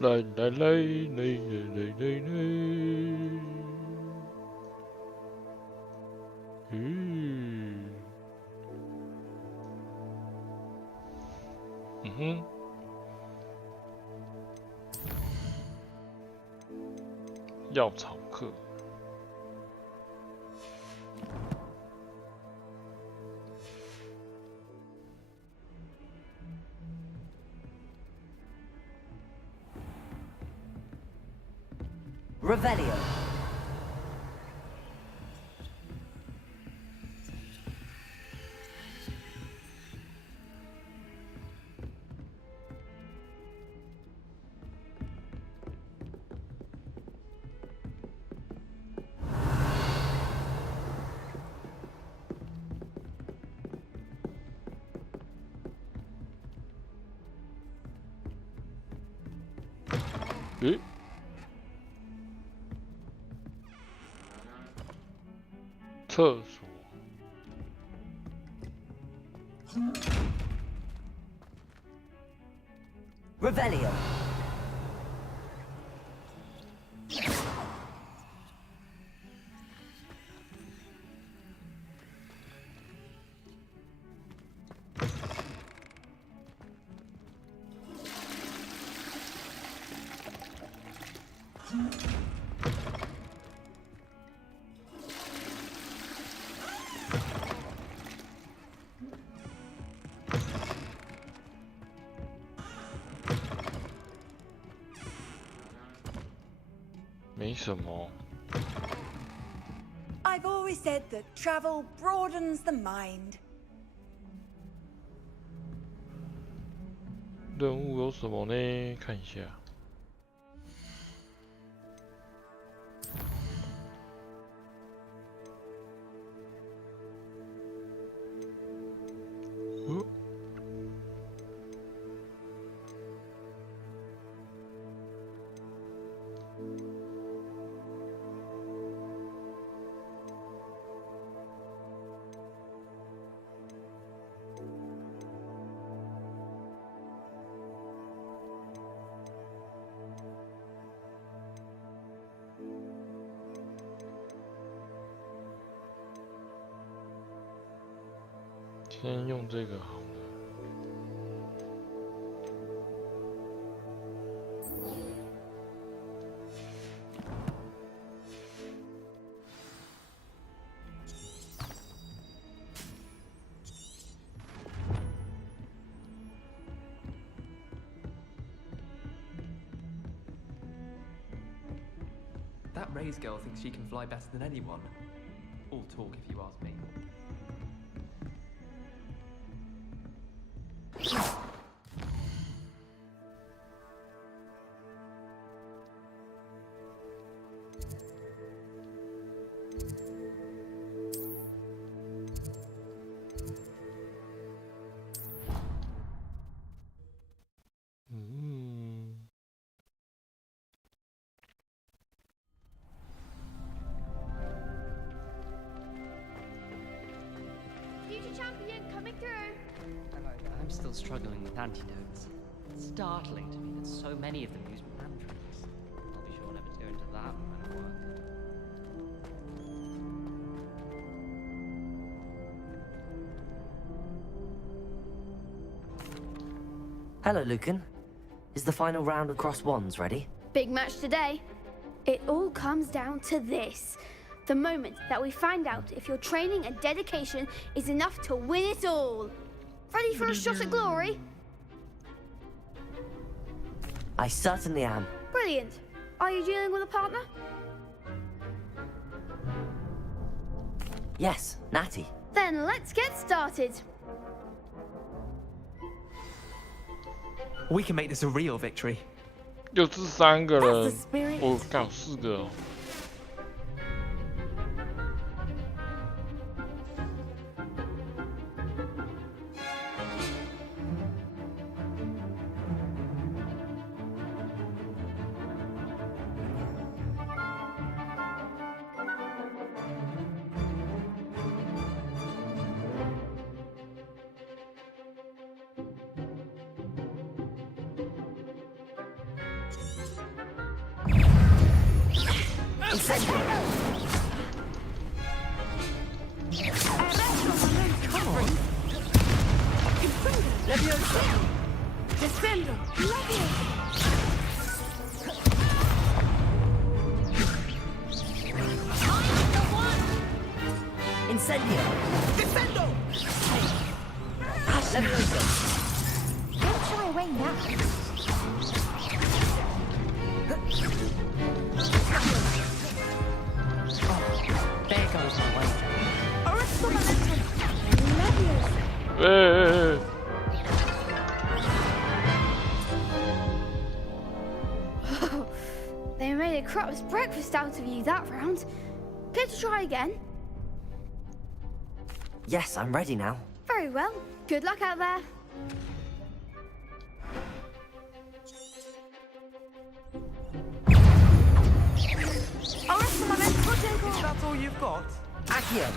来来来来来来来，嗯哼，药草课。Revelio. Ừ.厕所。Revelio. I've always said that travel broadens the mind. 任务有什么呢？看一下。先用这个好了。That Ray's girl thinks she can fly better than anyone. All talk, if you ask me. Champion coming through. I'm still struggling with antidotes. It's startling to me that so many of them use mantras. I'll be sure never to go into that line of work. Hello, Lucan. Is the final round across wands ready? Big match today. It all comes down to this. The moment that we find out if your training and dedication is enough to win it all. Ready for a shot at glory? I certainly am. Brilliant. Are you dealing with a partner? Yes, Natty. Then let's get started. We can make this a real victory. 又是3个 That's 人 the，spirit. 我刚好4个哦。Incendio. Come on. Leviosa. Defendo. Incendio. Defendo. Leviosa. Don't shy away now. There goes my way. Arresto momentum. Leviosa. 哎！ They made a crap's breakfast out of you that round. Care to try again? Yes, I'm ready now. Very well. Good luck out there. Arresto momentum. That's all you've got? Accio.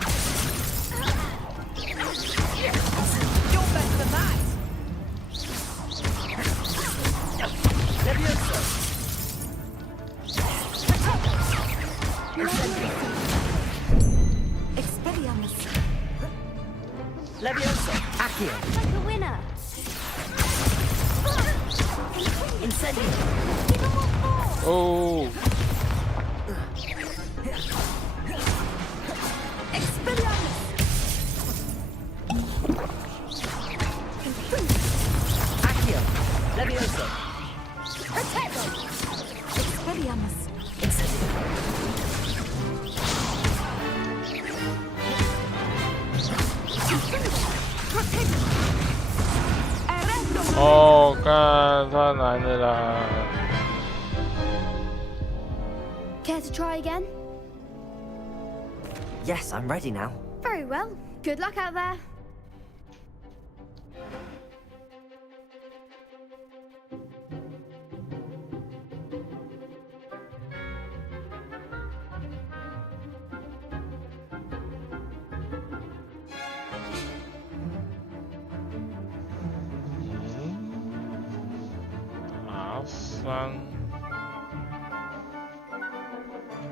You're better than that. Leviosa. Expelliarmus. Leviosa. Accio. Like a winner. Incendio. Oh! Expelliarmus. Accio. Leviosa. Protego. Expelliarmus. Incendio. Protego. Arresto. 哦，干，太难了啦！ Care to try again? Yes, I'm ready now. Very well. Good luck out there.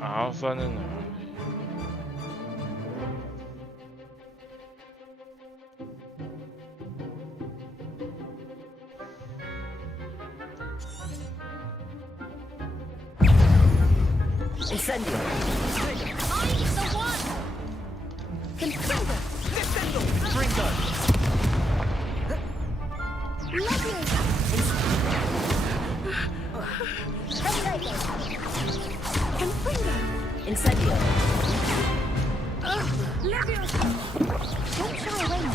R3在哪里？ Incendio. Incendio. Don't shy away now.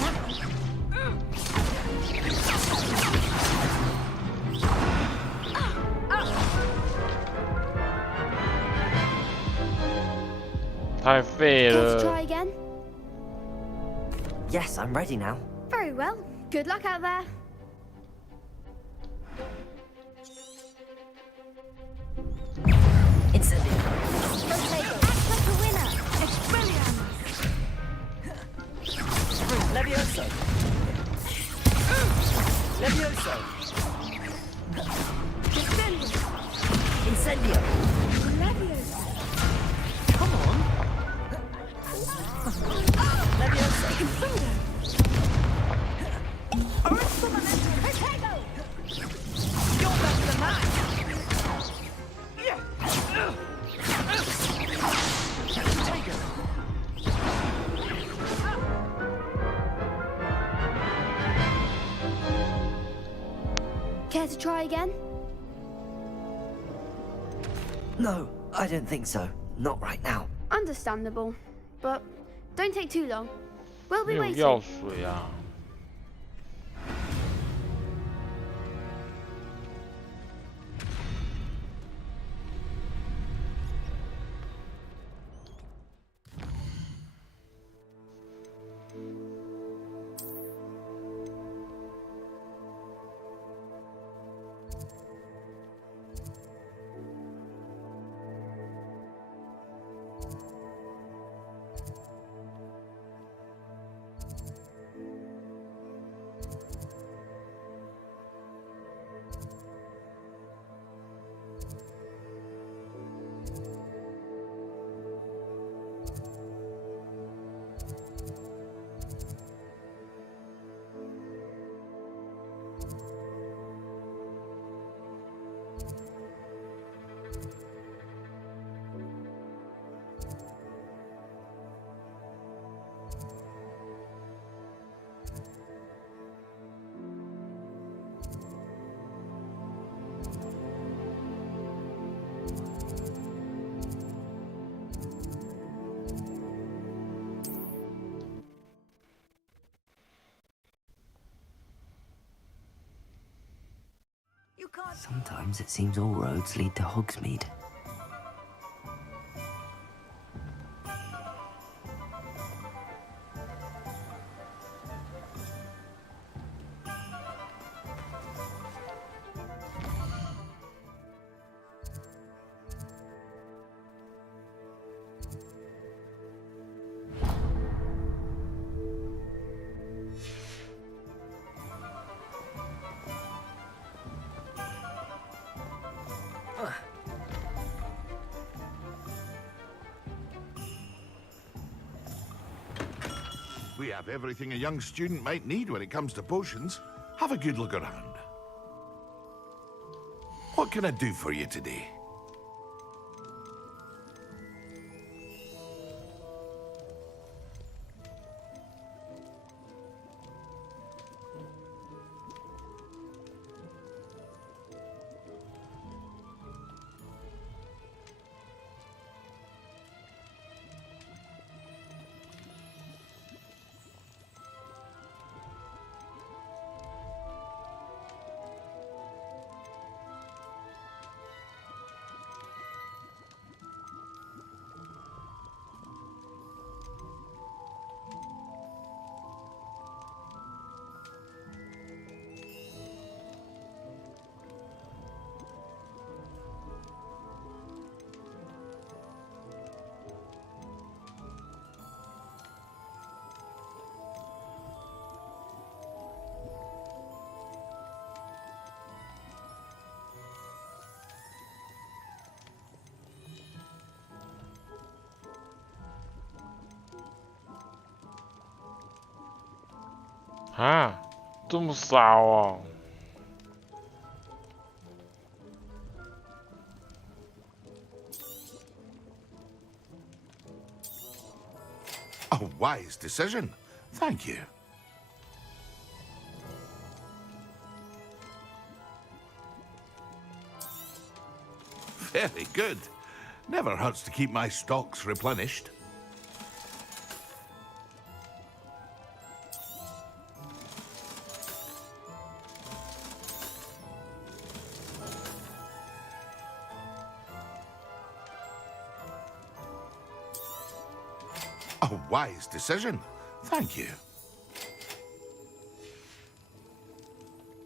太废 Care to 了！ try again? Yes, I'm ready now. Very well. Good luck out there. Incendio. Act like a winner. Expelliarmus. Leviosa. Leviosa. Defendo. Incendio. Leviosa. Come on. Leviosa. Defendo. Arresto momentum. Protego. You're better than that. Care to try again? No, I don't think so. Not right now. Understandable. But don't take too long. We'll 没 be 有 waiting. 药水啊！ card. Sometimes it seems all roads lead to Hogsmeade. We have everything a young student might need when it comes to potions. Have a good look around. What can I do for you today? Ah, 这么少哦。A wise decision. Thank you. Very good. Never hurts to keep my stocks replenished. A wise decision. Thank you.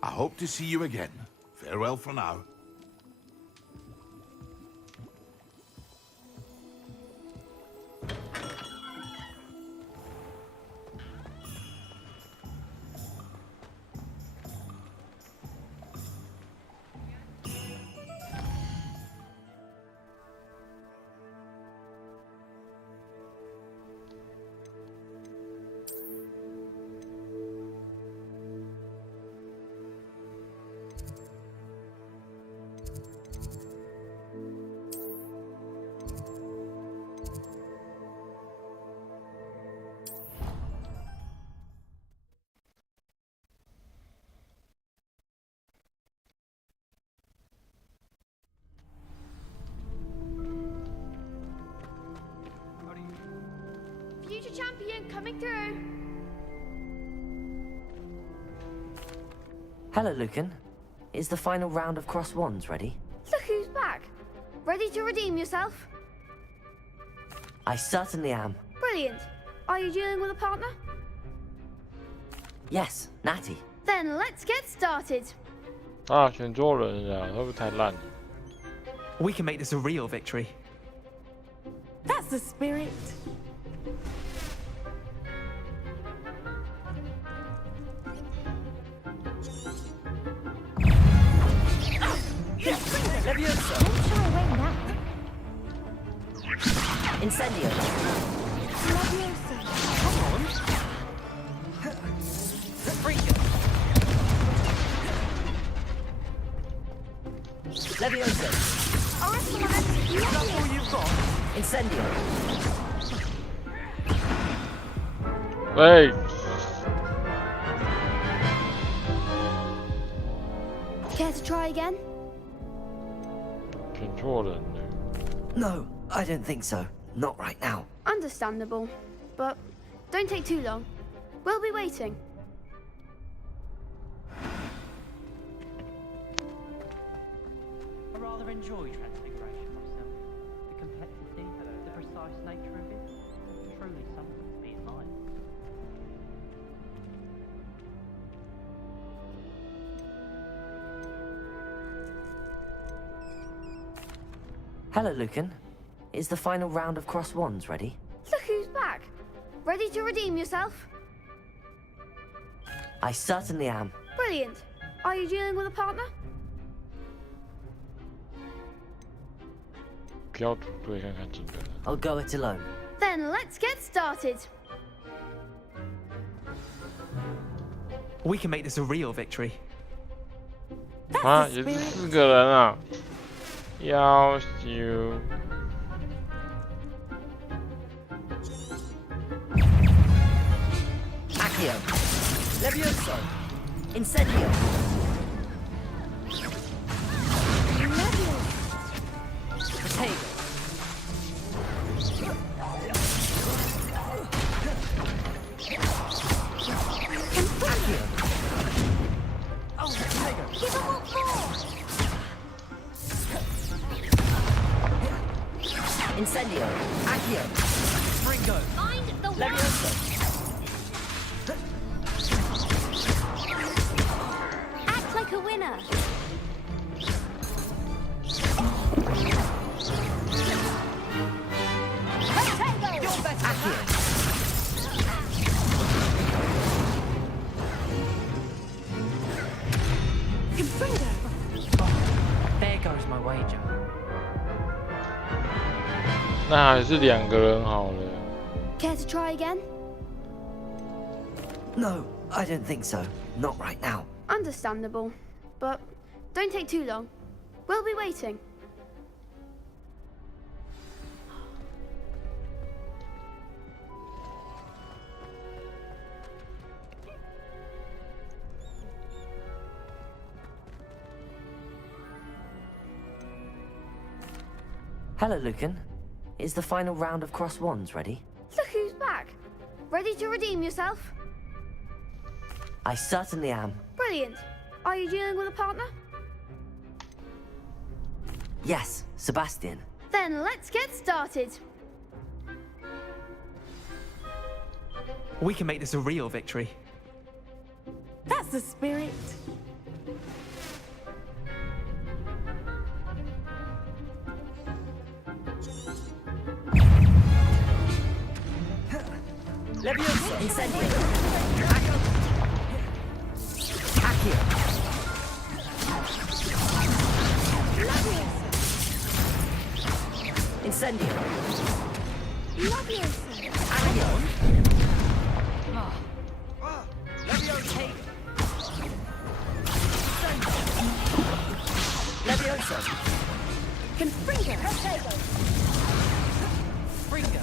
I hope to see you again. Farewell for now. Future champion coming through. Hello, Lucan. Is the final round of Cross Wands ready? Look who's back. Ready to redeem yourself? I certainly am. Brilliant. Are you dealing with a partner? Yes, Natty. Then let's get started. 啊，选错人了，会不会太烂了？ We can make this a real victory. That's the spirit. Levioso! Don't shy away now. Incendio! Leviosa. Come on! Freaker! Levioso! That's all you've got? Incendio! Hey, Care to try again? 选错人了。 No, I don't think so. Not right now. Understandable. But don't take too long. We'll be waiting. rather enjoy transfiguration myself. The complexity, the precise nature of it, truly something to be admired. Hello, Lucan. Is the final round of cross wands ready? Look who's back. Ready to redeem yourself? I certainly am. Brilliant. Are you dealing with a partner? 标组队看看几个人。 I'll go it alone. Then let's get started. We can make this a real victory. 啊，也是4个人啊！要修。 Accio. Levioso. Incendio. Protego. Accio. Oh, Protego. Give them what for. Incendio. Accio. Ringo! Find the one. Levioso. Act like a winner. Accio. There goes my wager. 那还是2个人好了。 Care to try again? No, I don't think so. Not right now. Understandable. But don't take too long. We'll be waiting. Hello, Lucan. Is the final round of cross wands ready? Look who's back. Ready to redeem yourself? I certainly am. Brilliant. Are you dealing with a partner? Yes, Sebastian. Then let's get started. We can make this a real victory. That's the spirit. Levioso. Incendio. Accio. Incendio. Lovely. Accio. Levioso. Confringo. Ringo!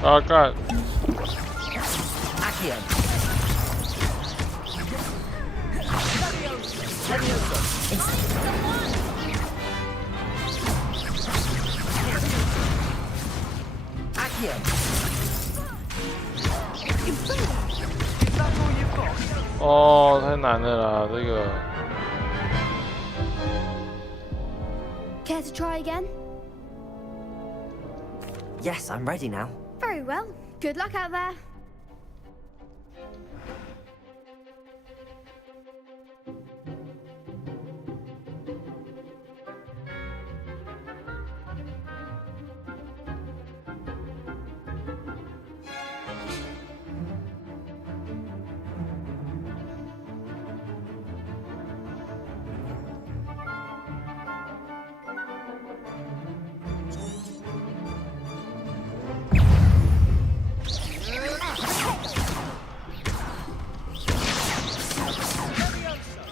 啊，干！ Accio. Levioso. Accio. Is that all you've got? 哦，太难了啦，这个。 Care to try again? Yes, I'm ready now. Very well. Good luck out there.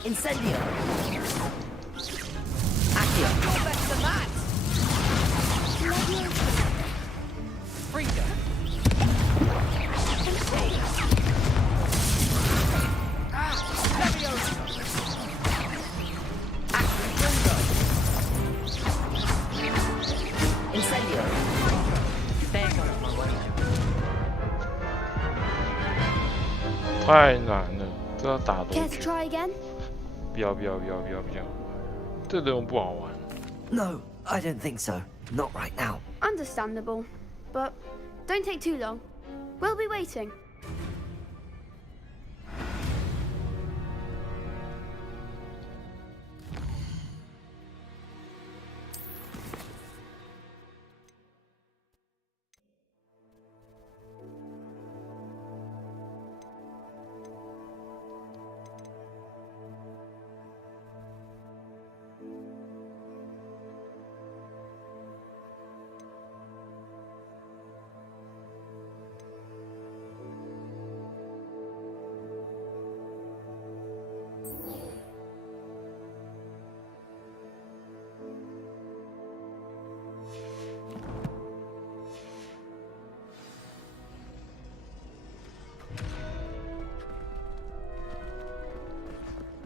Incendio. Accio. Ringo! Incendio. There goes my wager. 太难了，这要打多 Care to 久？ try again? 不要！这任务不好玩。 No, I don't think so. Not right now. Understandable. But don't take too long. We'll be waiting.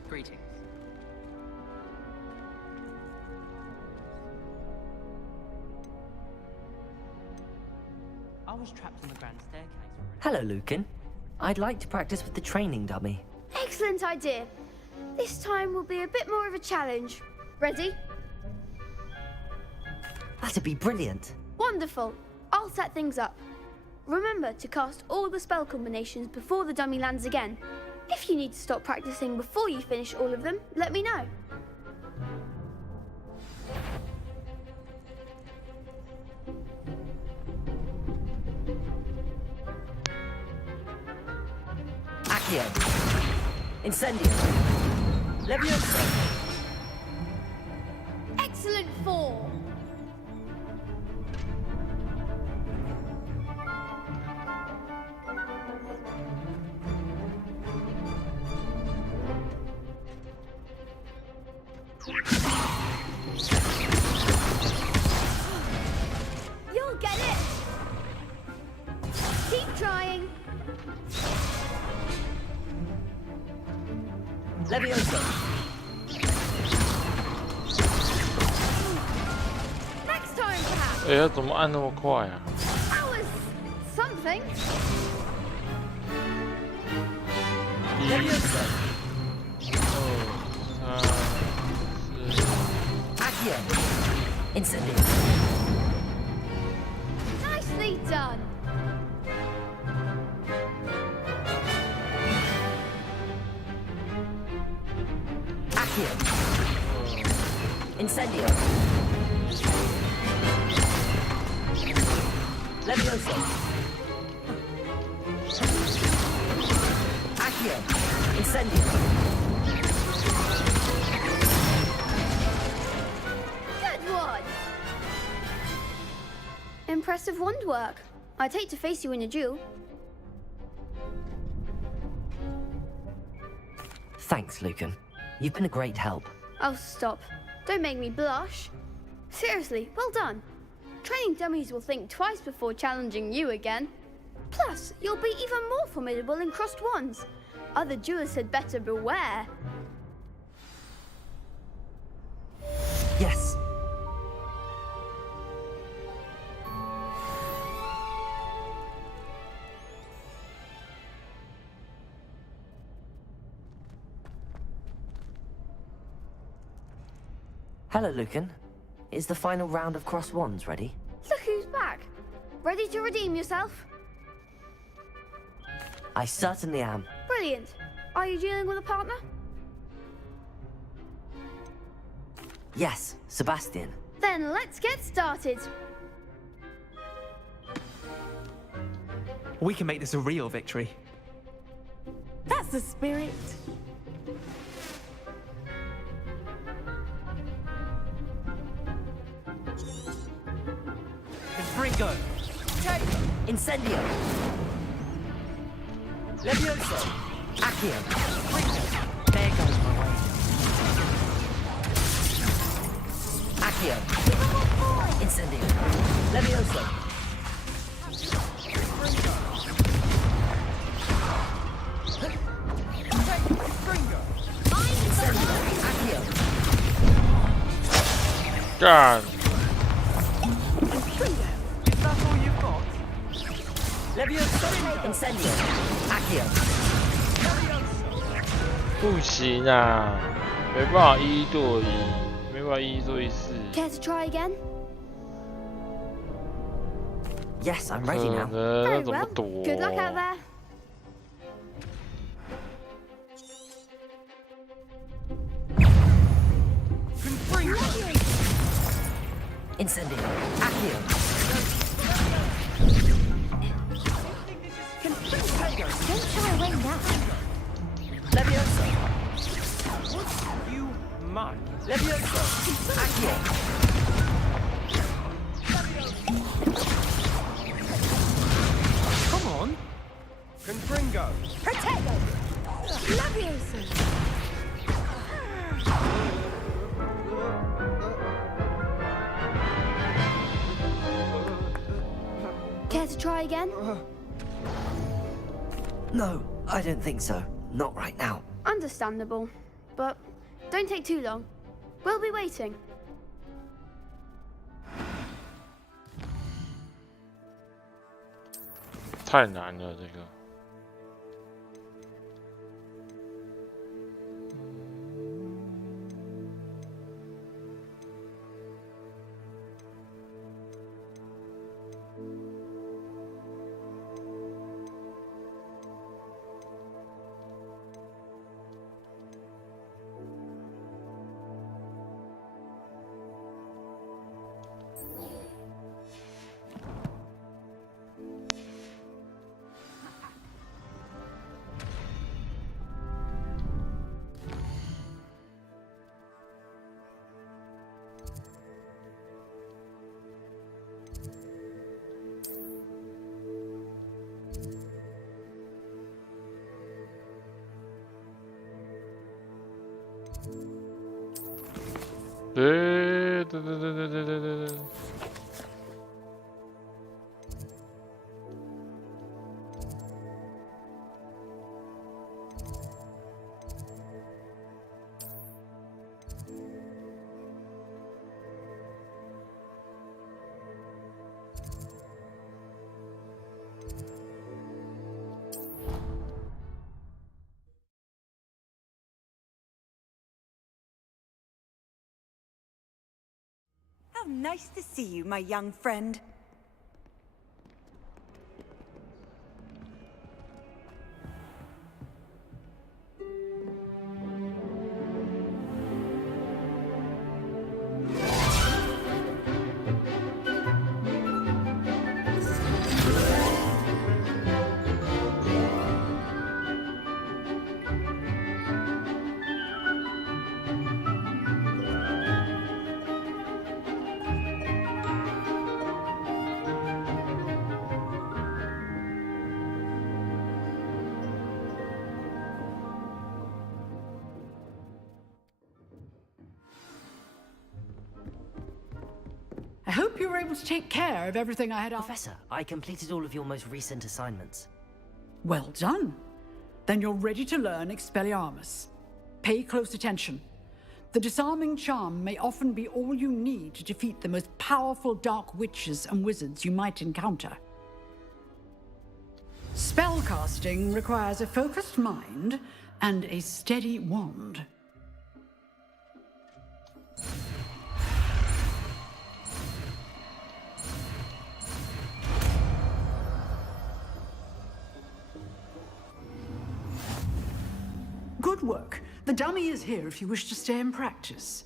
Greetings. I was trapped on the grand staircase already. Hello, Lucan. I'd like to practice with the training dummy. Excellent idea. This time will be a bit more of a challenge. Ready? That'd be brilliant. Wonderful. I'll set things up. Remember to cast all the spell combinations before the dummy lands again. If you need to stop practicing before you finish all of them, let me know. Accio. Incendio. Leviosa. Excellent form. You'll get it. Keep trying. Leviosa. Next time, perhaps. 哎呀，怎么按那么快啊？ That was something. Leviosa. 2、3、4。 Accio. Incendio. Nicely done. Accio. Incendio. Leviosa. Accio. Incendio. Good one. Impressive wand work. I'd hate to face you in a duel. Thanks, Lucan. You've been a great help. Oh, stop. Don't make me blush. Seriously, well done. Training dummies will think twice before challenging you again. Plus, you'll be even more formidable in crossed wands. Other duelists had better beware. Yes. Hello, Lucan. Is the final round of cross wands ready? Look who's back. Ready to redeem yourself? I certainly am. Brilliant. Are you dealing with a partner? Yes, Sebastian. Then let's get started. We can make this a real victory. That's the spirit. Fringo! Incendio. Leviosa. Accio. There goes my way. Accio. Incendio. Leviosa. Incendio. Accio.干！ Is that all you've got? Leviosa. Incendio. Accio. 不行啊，没办法1对1，没没办法一一做一次。 Care to try again? Yes, I'm 可 ready now. 能 Very 怎么 well. 躲？ Good luck out there. Incendio. Accio. Don't shy away now. Levioso. You mind? Levioso. Accio. Come on. Confringo. Protego. Leviosa. Care to try again? No, I don't think so. Not right now. Understandable. But don't take too long. We'll be waiting. 太难了，这个。对。How nice to see you, my young friend. I hope you were able to take care of everything I had asked. Professor, I completed all of your most recent assignments. Well done. Then you're ready to learn Expelliarmus. Pay close attention. The disarming charm may often be all you need to defeat the most powerful dark witches and wizards you might encounter. Spellcasting requires a focused mind and a steady wand. Good work. The dummy is here if you wish to stay and practice.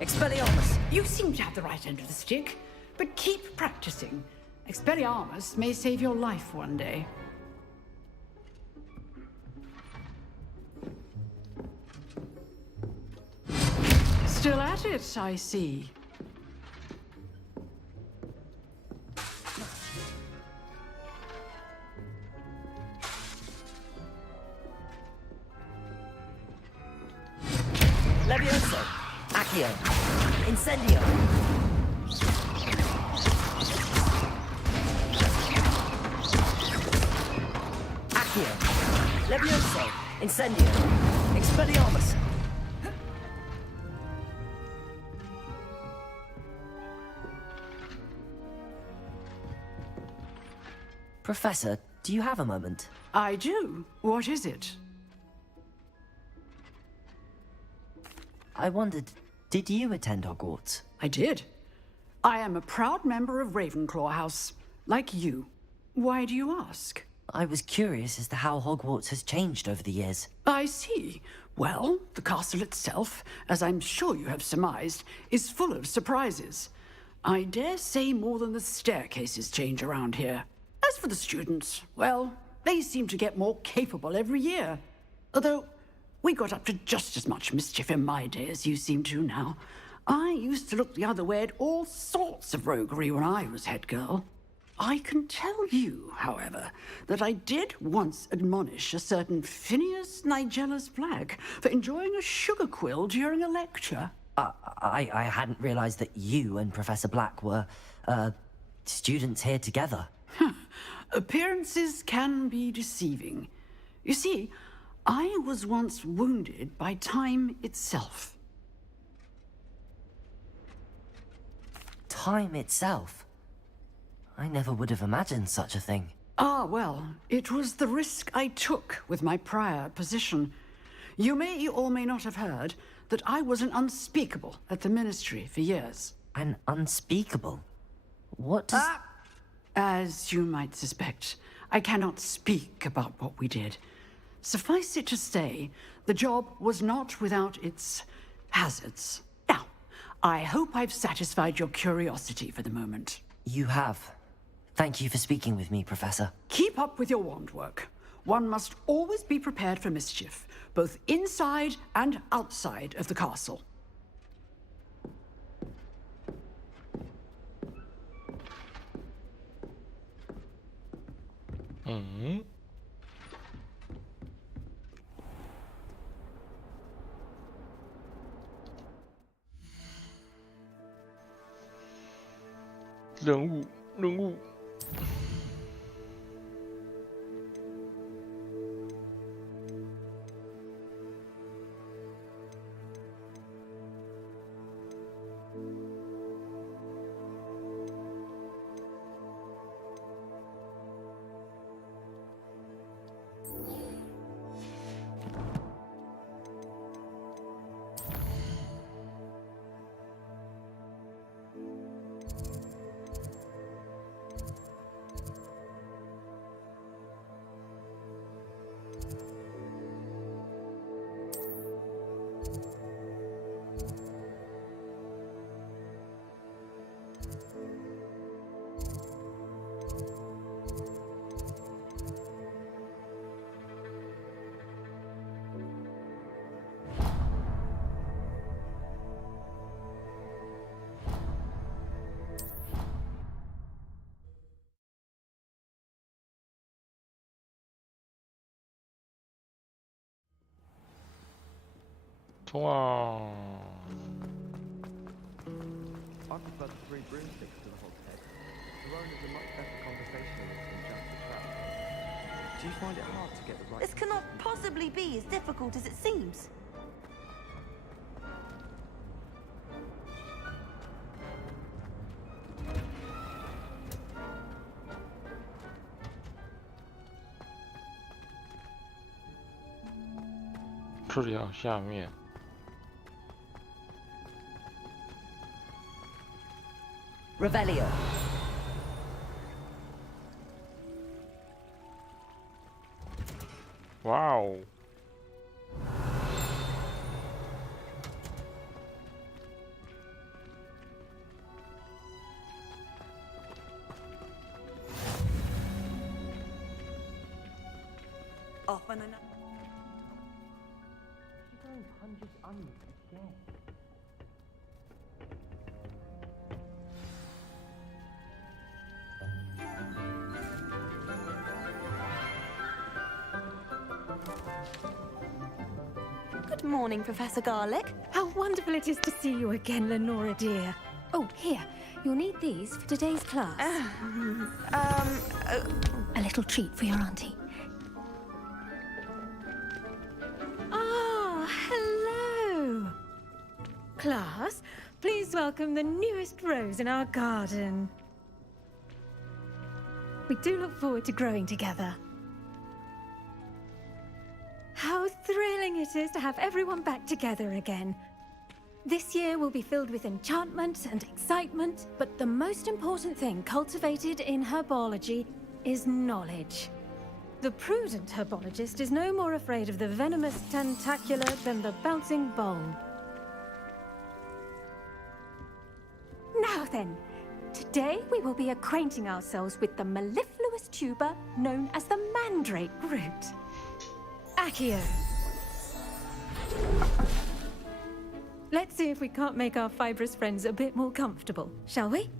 Expelliarmus! You seem to have the right end of the stick, but keep practicing. Expelliarmus may save your life one day. Still at it, I see. Levioso. Accio. Incendio. Accio. Levioso. Incendio. Expelliarmus. Professor, do you have a moment? I do. What is it? I wondered, did you attend Hogwarts? I did. I am a proud member of Ravenclaw House, like you. Why do you ask? I was curious as to how Hogwarts has changed over the years. I see. Well, the castle itself, as I'm sure you have surmised, is full of surprises. I dare say more than the staircases change around here. As for the students, well, they seem to get more capable every year. Although, we got up to just as much mischief in my day as you seem to now. I used to look the other way at all sorts of roguery when I was head girl. I can tell you, however, that I did once admonish a certain Phineas Nigellus Black for enjoying a sugar quill during a lecture. I hadn't realized that you and Professor Black were, students here together. Appearances can be deceiving. You see, I was once wounded by time itself. Time itself? I never would have imagined such a thing. Ah, well, it was the risk I took with my prior position. You may or may not have heard that I was an unspeakable at the Ministry for years. An unspeakable? What does... As you might suspect, I cannot speak about what we did. Suffice it to say, the job was not without its hazards. Now, I hope I've satisfied your curiosity for the moment. You have. Thank you for speaking with me, Professor. Keep up with your wand work. One must always be prepared for mischief, both inside and outside of the castle.任务。哇！ I prefer the 3 broomsticks to the hogshead. Verone is a much better conversationalist than just a trap. Do you find it hard to get the right... This cannot possibly be as difficult as it seems. .这里好下面。 Revelio. Wow. Off on another. morning, Professor Garlic. How wonderful it is to see you again, Lenora dear. Oh, here. You'll need these for today's class. A little treat for your auntie. Ah, hello. Class, please welcome the newest rose in our garden. We do look forward to growing together. How thrilling it is to have everyone back together again. This year will be filled with enchantment and excitement, but the most important thing cultivated in herbology is knowledge. The prudent herbologist is no more afraid of the venomous tentacula than the bouncing bulb. Now then, today we will be acquainting ourselves with the mellifluous tuber known as the mandrake root. Accio. Let's see if we can't make our fibrous friends a bit more comfortable, shall we?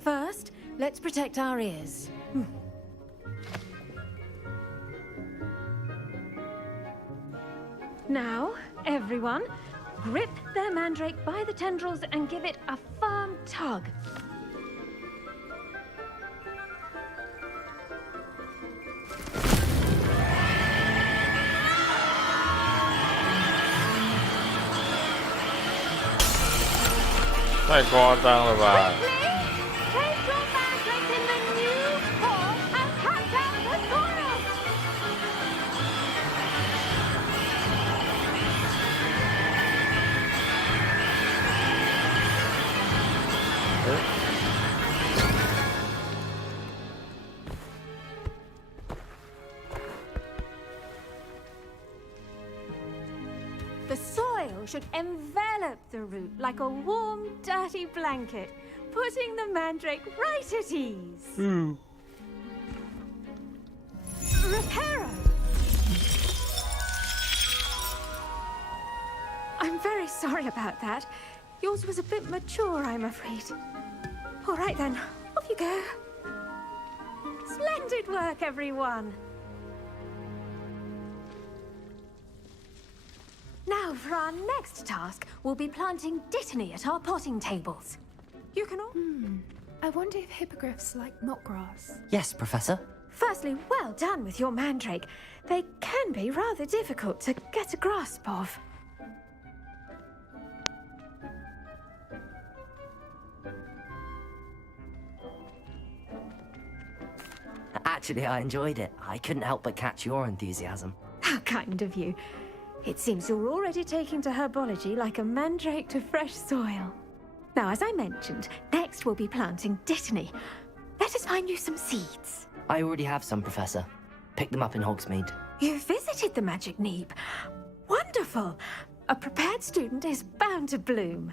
First, let's protect our ears. Now, everyone, grip their mandrake by the tendrils and give it a firm tug.太夸张了吧！ Take your mandrake in the new form and cut down the soil! The soil should envelop the root like a warm, dirty blanket, putting the mandrake right at ease. Reparo! I'm very sorry about that. Yours was a bit mature, I'm afraid. All right then, off you go. Splendid work, everyone. Now, for our next task, we'll be planting dittany at our potting tables. You can all... I wonder if hippogriffs like milk grass. Yes, Professor. Firstly, well done with your mandrake. They can be rather difficult to get a grasp of. Actually, I enjoyed it. I couldn't help but catch your enthusiasm. How kind of you. It seems you're already taking to herbology like a mandrake to fresh soil. Now, as I mentioned, next we'll be planting dittany. Let us find you some seeds. I already have some, Professor. Picked them up in Hogsmeade. You visited the Magic Neeb. Wonderful. A prepared student is bound to bloom.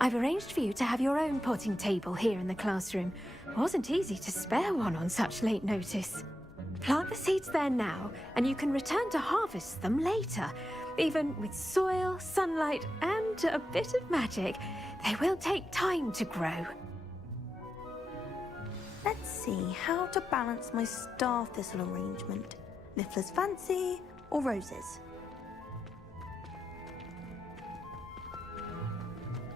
I've arranged for you to have your own potting table here in the classroom. Wasn't easy to spare one on such late notice. Plant the seeds there now, and you can return to harvest them later. Even with soil, sunlight, and a bit of magic, they will take time to grow. Let's see how to balance my star thistle arrangement. Niffler's fancy or roses?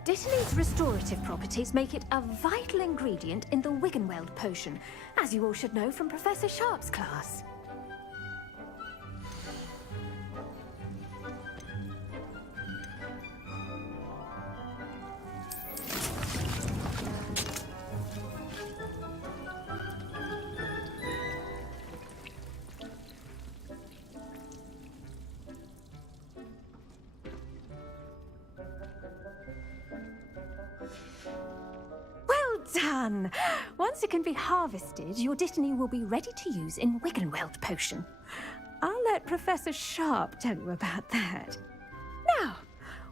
Dittany's restorative properties make it a vital ingredient in the Wiggenweld potion, as you all should know from Professor Sharp's class. Done! Once it can be harvested, your dittany will be ready to use in Wiggenweld potion. I'll let Professor Sharp tell you about that. Now,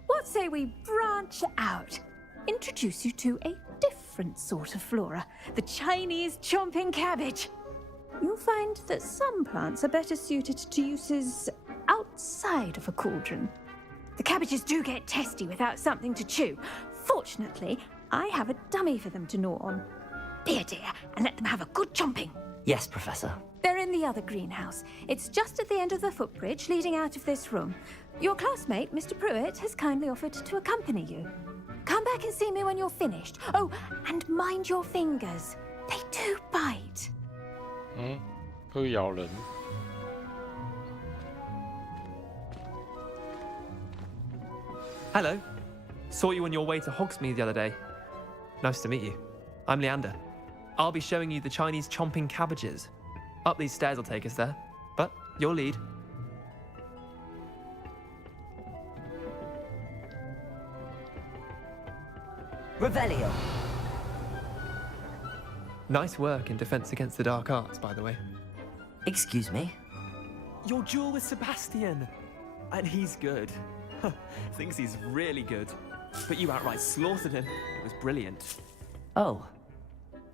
what say we branch out? Introduce you to a different sort of flora, the Chinese chomping cabbage. You'll find that some plants are better suited to uses outside of a cauldron. The cabbages do get testy without something to chew. Fortunately, I have a dummy for them to gnaw on. Be a dear and let them have a good chomping. Yes, Professor. They're in the other greenhouse. It's just at the end of the footbridge leading out of this room. Your classmate, Mr. Pruitt, has kindly offered to accompany you. Come back and see me when you're finished. Oh, and mind your fingers. They do bite. 会咬人。Hello. Saw you on your way to Hogsmeade the other day. Nice to meet you. I'm Leander. I'll be showing you the Chinese chomping cabbages. Up these stairs will take us there, but your lead. Revelio. Nice work in Defense Against the Dark Arts, by the way. Excuse me? Your duel with Sebastian! And he's good. Thinks he's really good. But you outright slaughtered him. It was brilliant. Oh.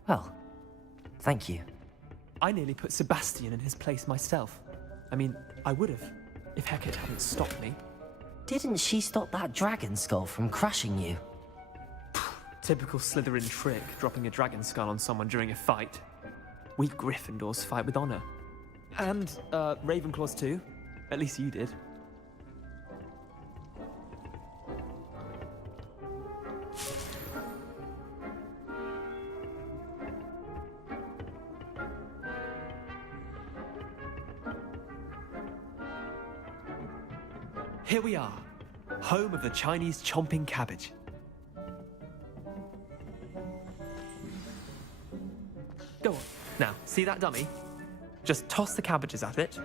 Well, thank you. I nearly put Sebastian in his place myself. I mean, I would have, if Hecate hadn't stopped me. Didn't she stop that dragon skull from crushing you? Typical Slytherin trick, dropping a dragon skull on someone during a fight. We Gryffindors fight with honor. And, Ravenclaws too. At least you did. Here we are, home of the Chinese chomping cabbage. Go on. Now, see that dummy? Just toss the cabbages at it,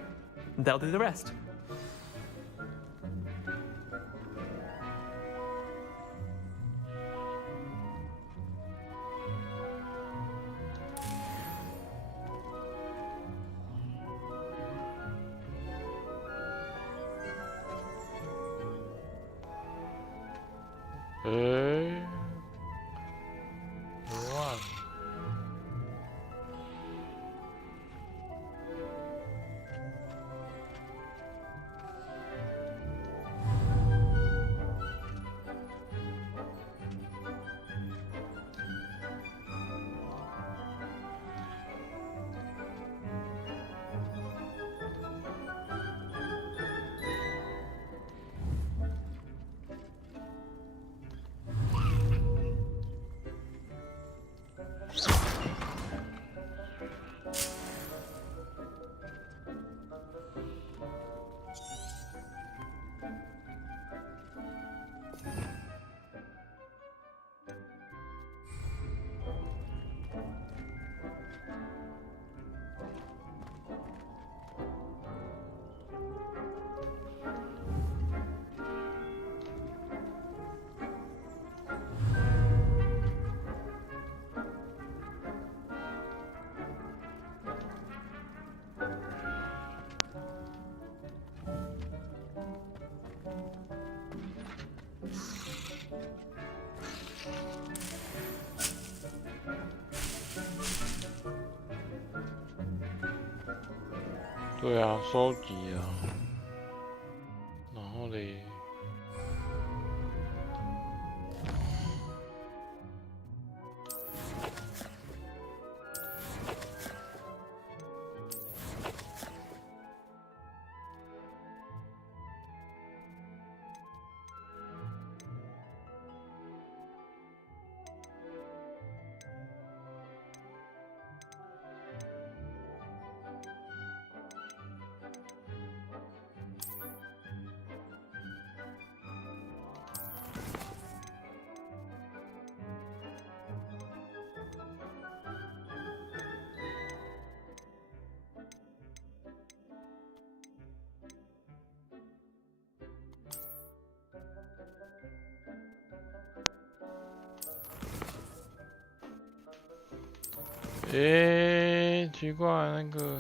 and they'll do the rest. Run.对啊，收集啊，然后嘞，奇怪，那个。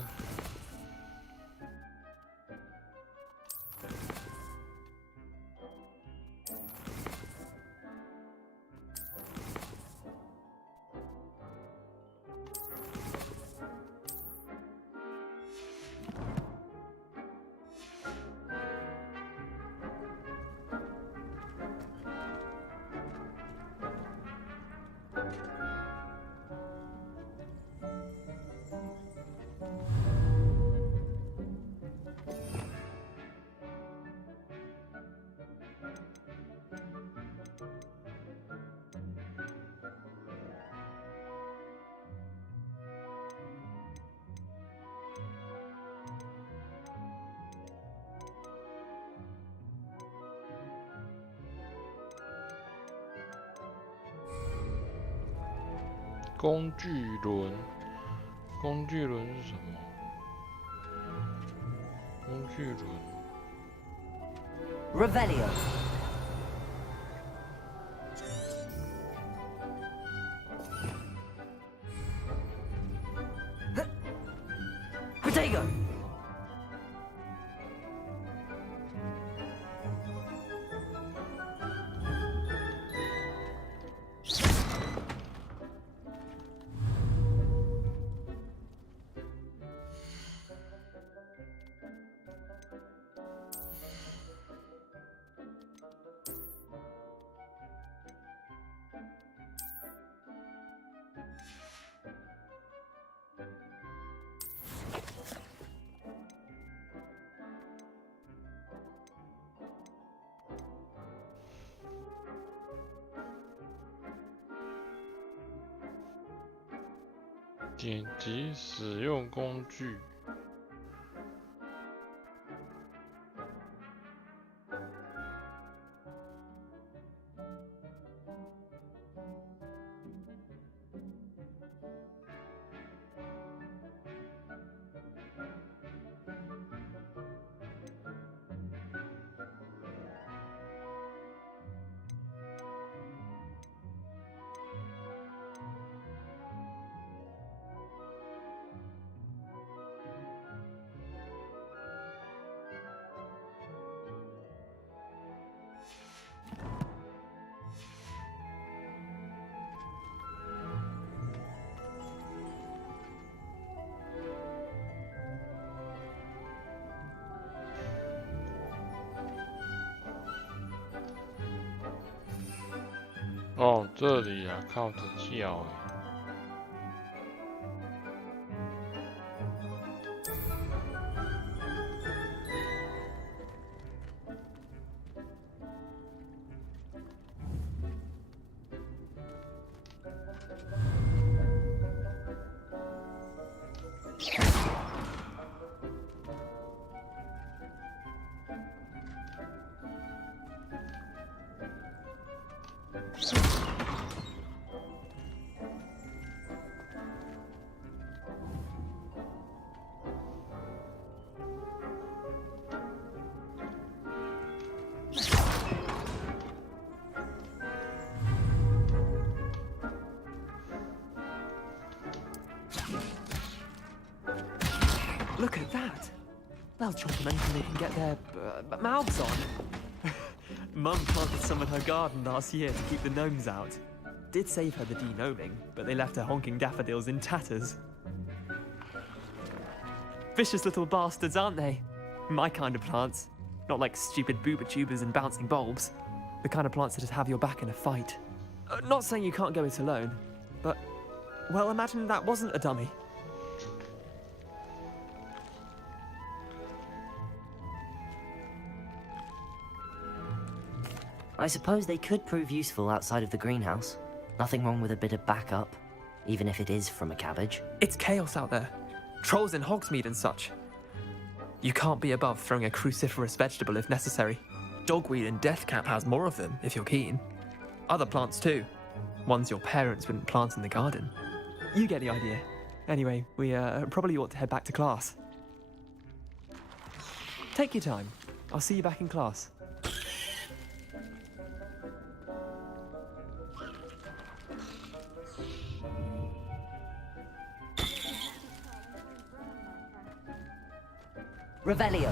工具轮，工具轮是什么？工具轮。Revelio. Protego.点击使用工具。哦，这里啊，靠特效哎。Look at that! They'll chomp them anything they can get their mouths on. Mum planted some in her garden last year to keep the gnomes out. Did save her the de-gnoming, but they left her honking daffodils in tatters. Vicious little bastards, aren't they? My kind of plants. Not like stupid booba tubers and bouncing bulbs. The kind of plants that just have your back in a fight. Not saying you can't go it alone, but, well, imagine that wasn't a dummy. I suppose they could prove useful outside of the greenhouse. Nothing wrong with a bit of backup, even if it is from a cabbage. It's chaos out there. Trolls in Hogsmeade and such. You can't be above throwing a cruciferous vegetable if necessary. Dogweed and deathcap has more of them, if you're keen. Other plants too. Ones your parents wouldn't plant in the garden. You get the idea. Anyway, we probably ought to head back to class. Take your time. I'll see you back in class. Revelio.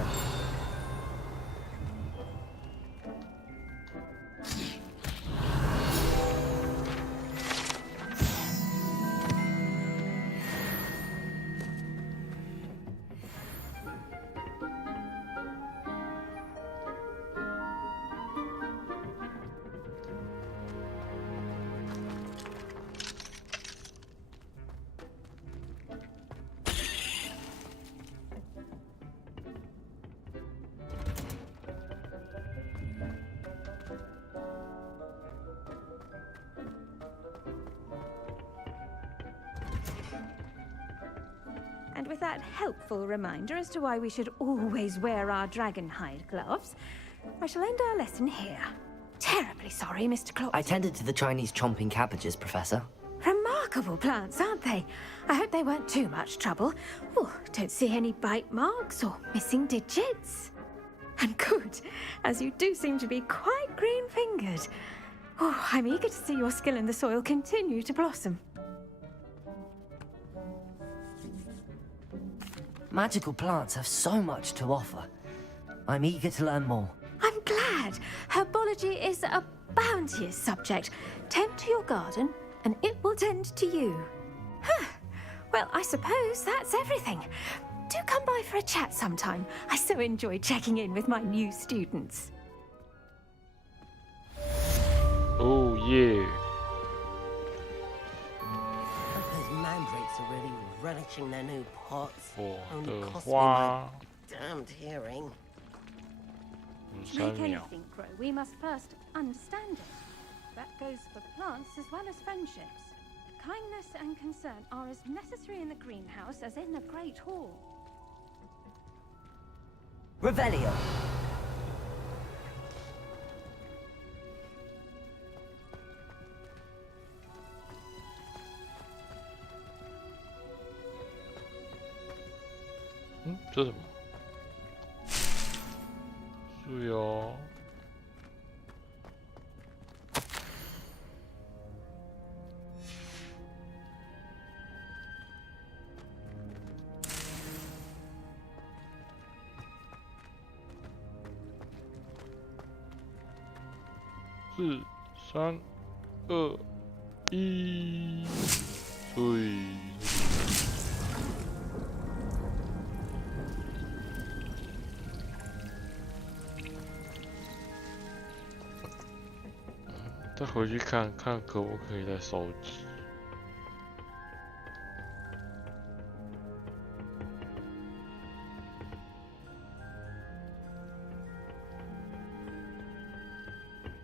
And with that helpful reminder as to why we should always wear our dragonhide gloves, I shall end our lesson here. Terribly sorry, Mr. Clock. I tended to the Chinese chomping cabbages, Professor. Remarkable. remarkable plants, aren't they? I hope they weren't too much trouble. Oh, don't see any bite marks or missing digits. And good, as you do seem to be quite green-fingered. Oh, I'm eager to see your skill in the soil continue to blossom. Magical plants have so much to offer. I'm eager to learn more. I'm glad. Herbology is a bounteous subject. Tend to your garden, and it will tend to you. Huh. Well, I suppose that's everything. Do come by for a chat sometime. I so enjoy checking in with my new students. Oh yeah. Those mandrakes are really relishing their new pots. 我 Only 的 cost me 花 my damned hearing. To 3 make 秒。 anything grow, we must first understand it. That goes for plants as well as friendships. Kindness and concern are as necessary in the greenhouse as in the Great Hall. Revelio. Hmm? 这是什么？是哟。4、3、2、1，对。再回去看看可不可以再收集。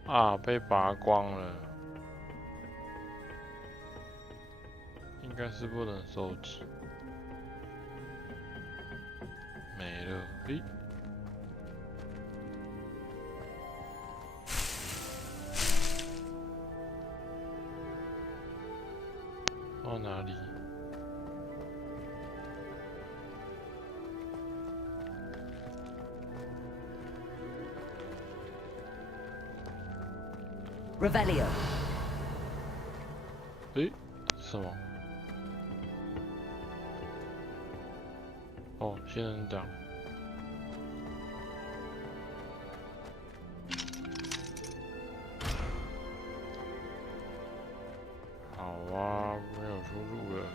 啊，被拔光了，应该是不能收集，没了，嘿。到哪里？Revelio. 诶，什么？哦，仙人掌。好啊，没有输入了。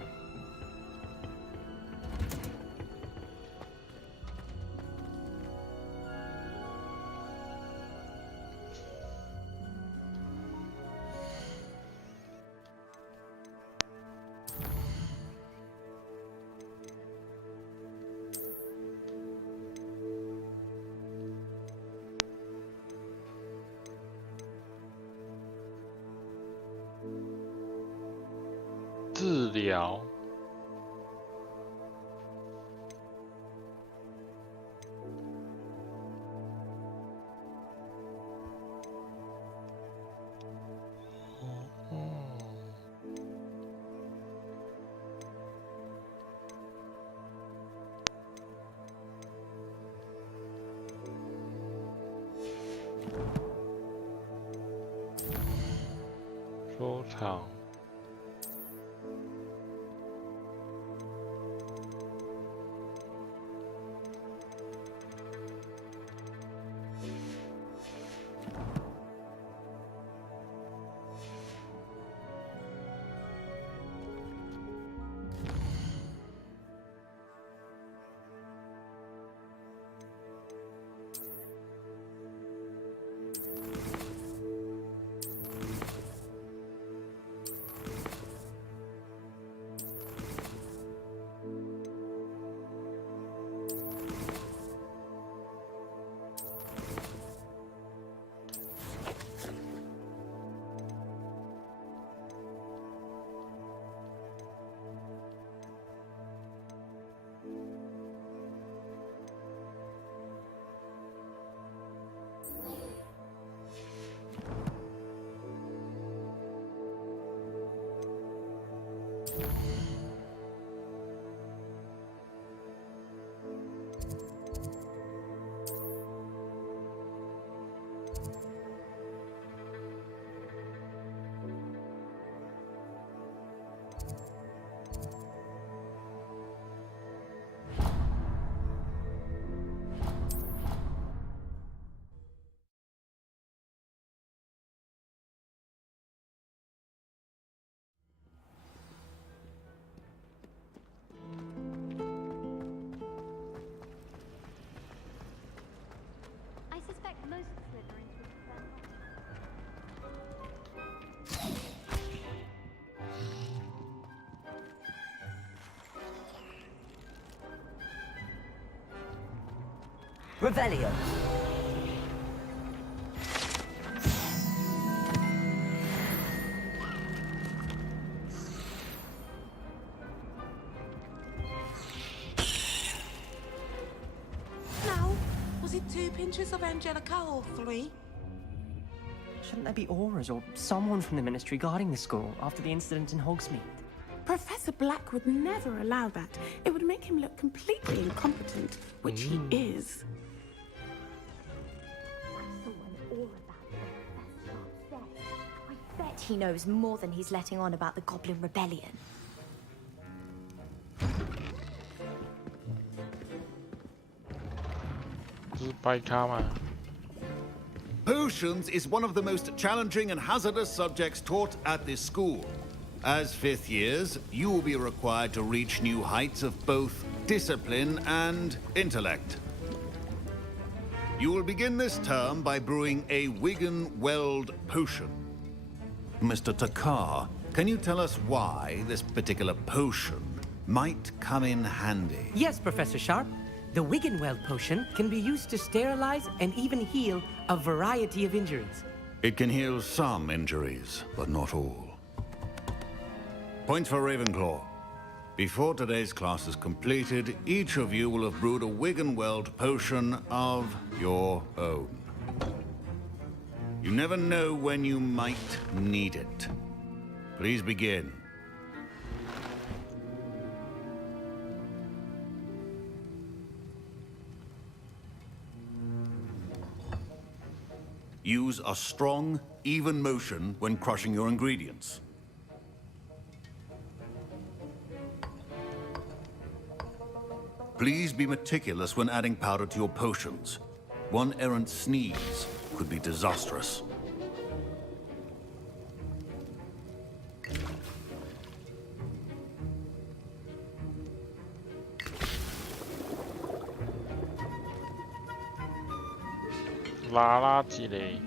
治疗。收藏。I suspect most Slytherins would prefer Revelio. Now, was it 2 pinches of Angelica or 3? Shouldn't there be auras or someone from the Ministry guarding the school after the incident in Hogsmeade? Professor Black would never allow that. It would make him look completely incompetent, which he is. I bet he knows more than he's letting on about the Goblin Rebellion. Potions is one of the most challenging and hazardous subjects taught at this school. As 5th years, you will be required to reach new heights of both discipline and intellect. You will begin this term by brewing a Wigan-Weld potion. Mr. Takar, can you tell us why this particular potion might come in handy? Yes, Professor Sharp. The Wigan-Weld potion can be used to sterilize and even heal a variety of injuries. It can heal some injuries, but not all. Points for Ravenclaw. Before today's class is completed, each of you will have brewed a Wigan-Weld potion of your own. You never know when you might need it. Please begin. Use a strong, even motion when crushing your ingredients. Please be meticulous when adding powder to your potions. One errant sneeze could be disastrous.拉几嘞。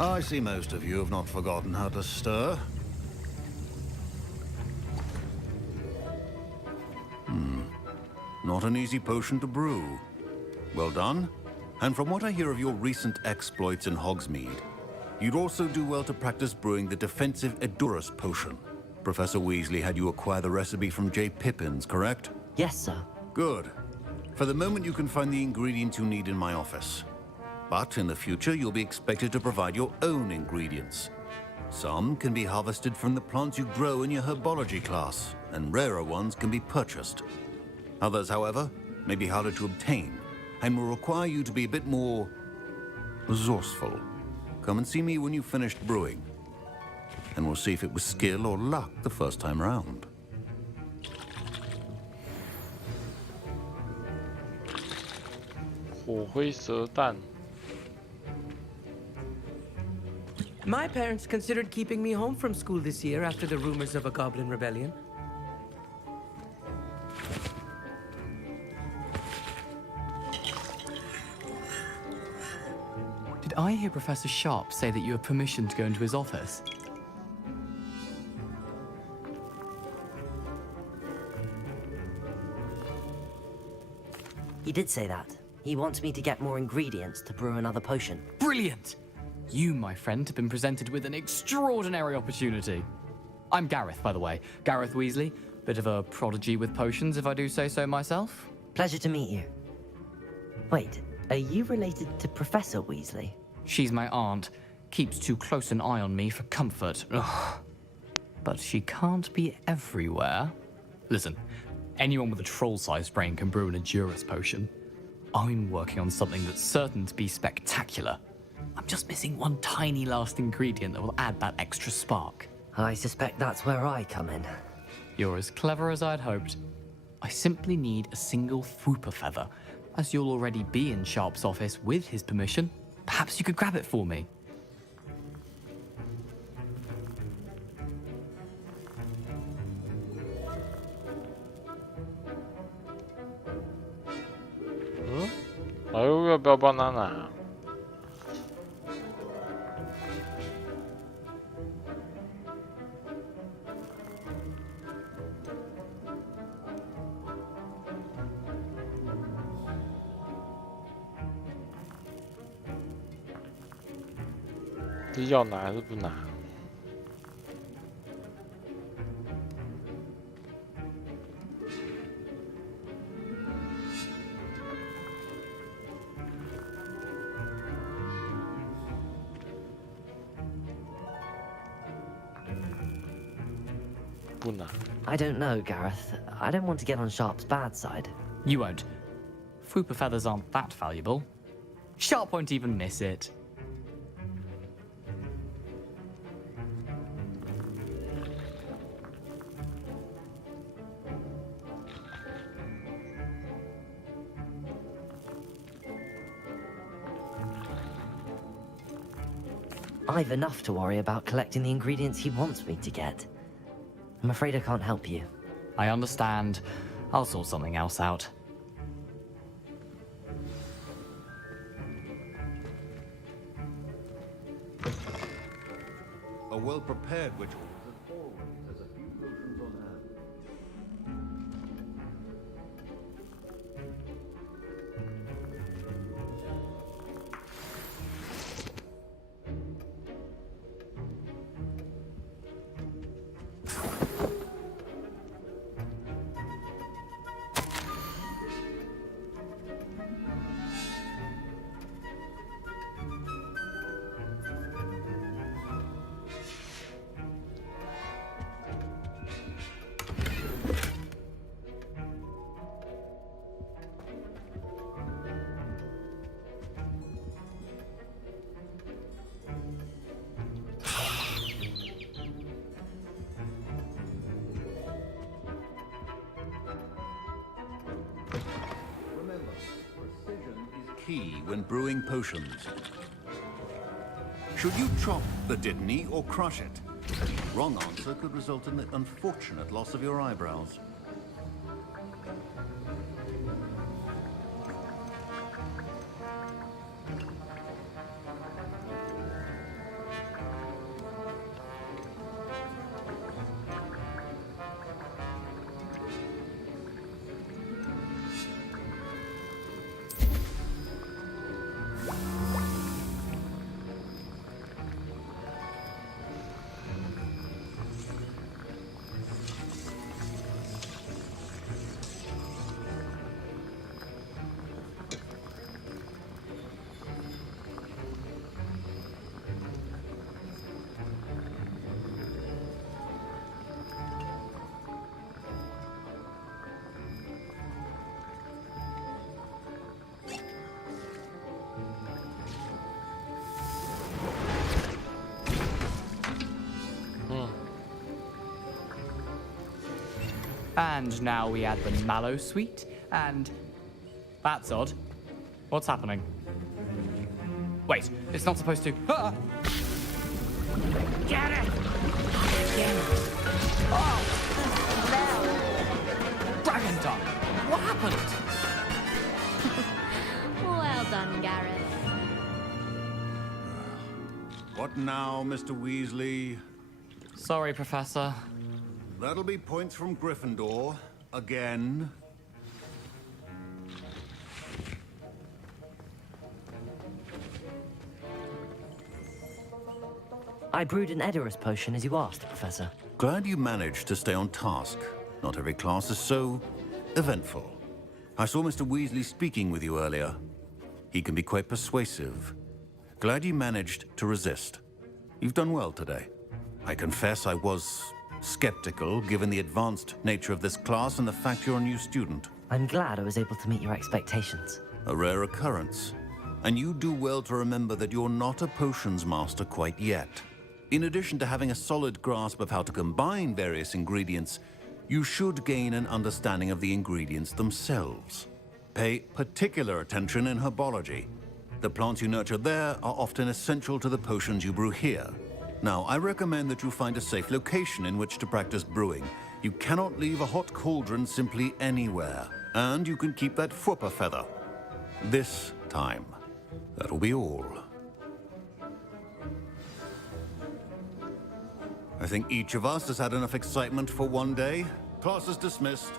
I see most of you have not forgotten how to stir. Not an easy potion to brew. Well done. And from what I hear of your recent exploits in Hogsmeade, you'd also do well to practice brewing the defensive Edurus potion. Professor Weasley had you acquire the recipe from J. Pippins, correct? Yes, sir. Good. For the moment, you can find the ingredients you need in my office. But in the future, you'll be expected to provide your own ingredients. Some can be harvested from the plants you grow in your herbology class, and rarer ones can be purchased. Others, however, may be harder to obtain, and will require you to be a bit more resourceful. Come and see me when you've finished brewing, and we'll see if it was skill or luck the first time round. My parents considered keeping me home from school this year after the rumors of a Goblin Rebellion. Did I hear Professor Sharp say that you have permission to go into his office? He did say that. He wants me to get more ingredients to brew another potion. Brilliant! You, my friend, have been presented with an extraordinary opportunity. I'm Gareth, by the way. Gareth Weasley. Bit of a prodigy with potions, if I do say so myself. Pleasure to meet you. Wait, are you related to Professor Weasley? She's my aunt. Keeps too close an eye on me for comfort. Ugh. But she can't be everywhere. Listen, anyone with a troll-sized brain can brew an Endurus potion. I'm working on something that's certain to be spectacular. I'm just missing one tiny last ingredient that will add that extra spark. I suspect that's where I come in. You're as clever as I'd hoped. I simply need a single Fwooper feather. As you'll already be in Sharp's office with his permission, perhaps you could grab it for me. 여기가 몇 번 하나?比较难还是不难？ I don't know, Gareth. I don't want to get on Sharp's bad side. You won't. Fwooper feathers aren't that valuable. Sharp won't even miss it. I've enough to worry about collecting the ingredients he wants me to get. I'm afraid I can't help you. I understand. I'll sort something else out. A well-prepared witch always has a few potions on hand. Key when brewing potions. Should you chop the Dittany or crush it? The wrong answer could result in the unfortunate loss of your eyebrows. And now we add the mallow sweet, and... That's odd. What's happening? Wait, it's not supposed to... Ah! Get it! Oh! Dragon Dung! What happened? Well done, Gareth. What now, Mr. Weasley? Sorry, Professor. That'll be points from Gryffindor. Again. I brewed an Edorus potion as you asked, Professor. Glad you managed to stay on task. Not every class is so eventful. I saw Mr. Weasley speaking with you earlier. He can be quite persuasive. Glad you managed to resist. You've done well today. I confess I was skeptical, given the advanced nature of this class and the fact you're a new student. I'm glad I was able to meet your expectations. A rare occurrence. And you do well to remember that you're not a potions master quite yet. In addition to having a solid grasp of how to combine various ingredients, you should gain an understanding of the ingredients themselves. Pay particular attention in herbology. The plants you nurture there are often essential to the potions you brew here. Now, I recommend that you find a safe location in which to practice brewing. You cannot leave a hot cauldron simply anywhere. And you can keep that Fwooper feather. This time. That'll be all. I think each of us has had enough excitement for one day. Class is dismissed.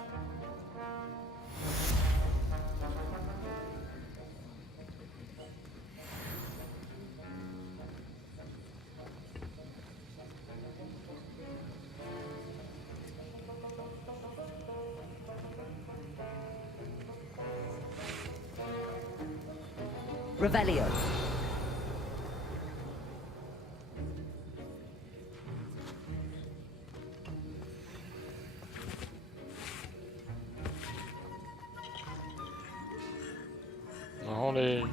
Revelio. Holy.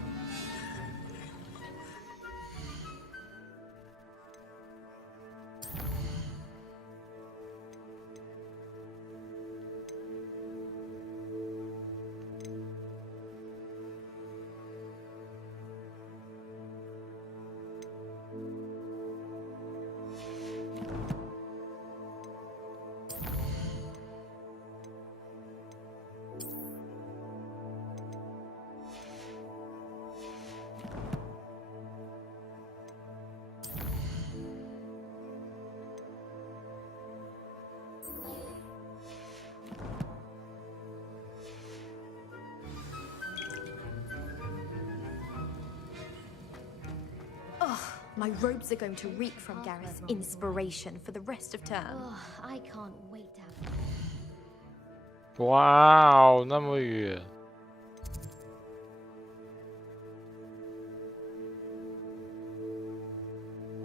My robes are going to reek from Gareth's inspiration for the rest of term. I can't wait to have. 哇哦，那么远！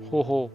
嚯嚯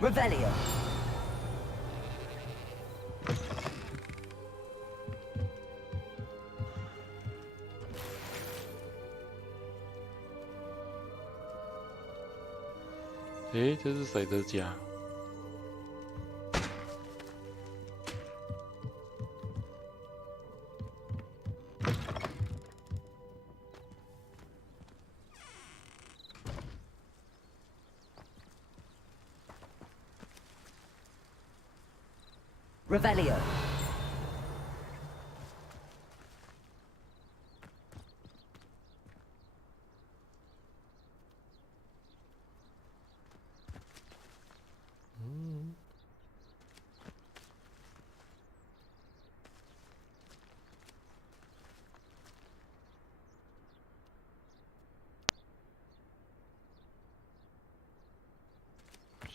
！Revelio. "诶，这是谁的家？" Revelio.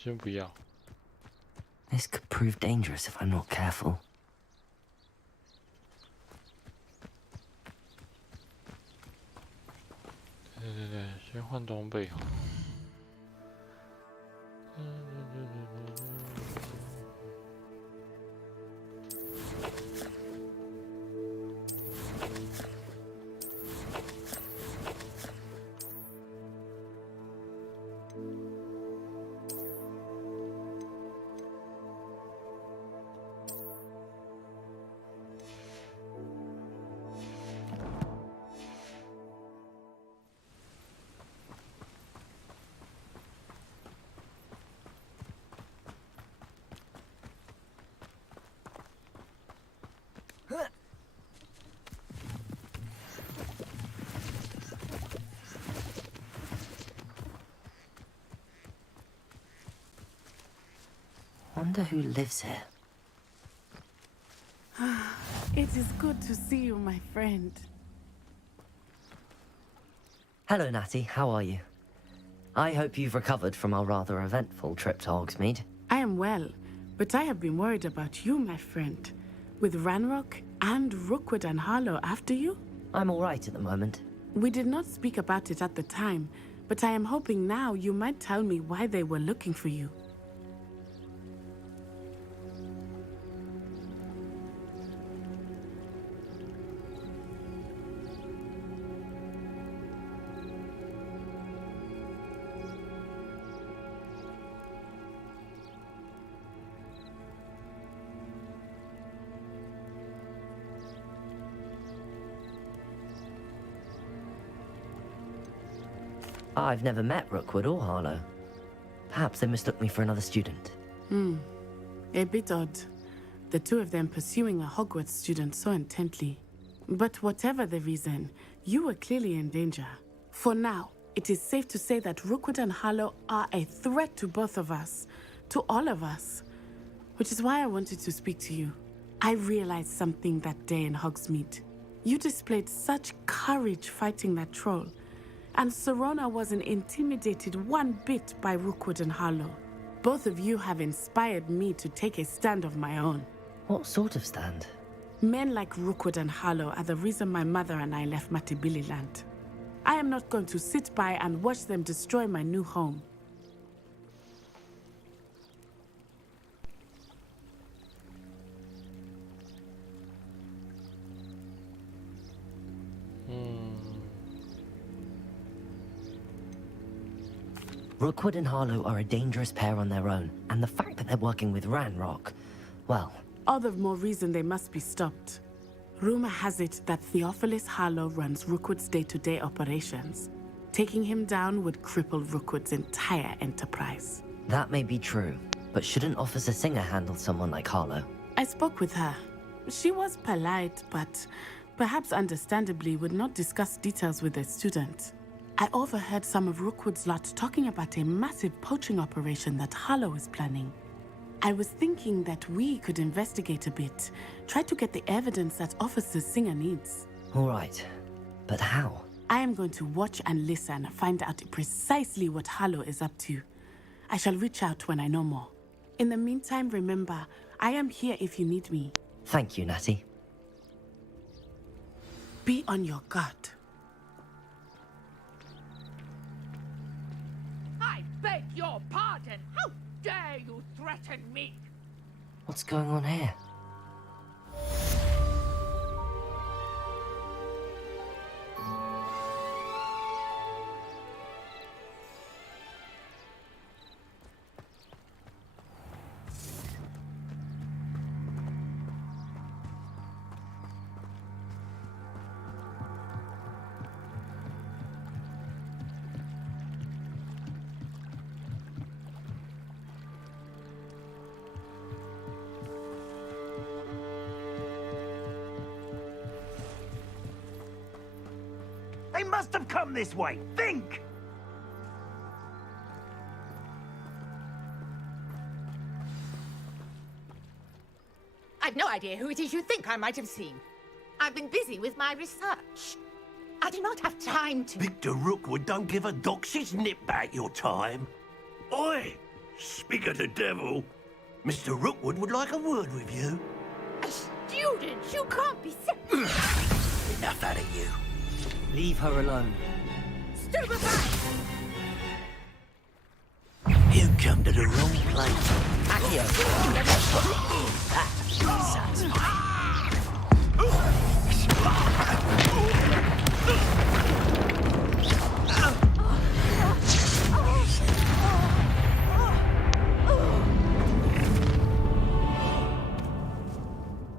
先不要。 This could prove dangerous if I'm not careful. 对，先换装备好。Wonder who lives here. It is good to see you, my friend. Hello, Natty. How are you? I hope you've recovered from our rather eventful trip to Hogsmeade. I am well, but I have been worried about you, my friend. With Ranrock and Rookwood and Harlow after you? I'm all right at the moment. We did not speak about it at the time, but I am hoping now you might tell me why they were looking for you. I've never met Rookwood or Harlow. Perhaps they mistook me for another student. A bit odd. The two of them pursuing a Hogwarts student so intently. But whatever the reason, you were clearly in danger. For now, it is safe to say that Rookwood and Harlow are a threat to both of us. To all of us. Which is why I wanted to speak to you. I realized something that day in Hogsmeade. You displayed such courage fighting that troll. And Serona wasn't intimidated one bit by Rookwood and Harlow. Both of you have inspired me to take a stand of my own. What sort of stand? Men like Rookwood and Harlow are the reason my mother and I left Matabili Land. I am not going to sit by and watch them destroy my new home. Rookwood and Harlow are a dangerous pair on their own, and the fact that they're working with Ranrock, well... All the more reason they must be stopped. Rumor has it that Theophilus Harlow runs Rookwood's day-to-day operations. Taking him down would cripple Rookwood's entire enterprise. That may be true, but shouldn't Officer Singer handle someone like Harlow? I spoke with her. She was polite, but perhaps understandably would not discuss details with a student. I overheard some of Rookwood's lot talking about a massive poaching operation that Harlow is planning. I was thinking that we could investigate a bit, try to get the evidence that Officer Singer needs. All right, but how? I am going to watch and listen, find out precisely what Harlow is up to. I shall reach out when I know more. In the meantime, remember, I am here if you need me. Thank you, Natty. Be on your guard. I beg your pardon. How dare you threaten me? What's going on here? They must have come this way. Think! I've no idea who it is you think I might have seen. I've been busy with my research. I do not have time to... Victor Rookwood don't give a doxy's nip back your time. Oi! Speak of the devil, Mr. Rookwood would like a word with you. A student? You can't be Enough out of you. Leave her alone. Stupid back! You come to the wrong place. Accio. Satisfying.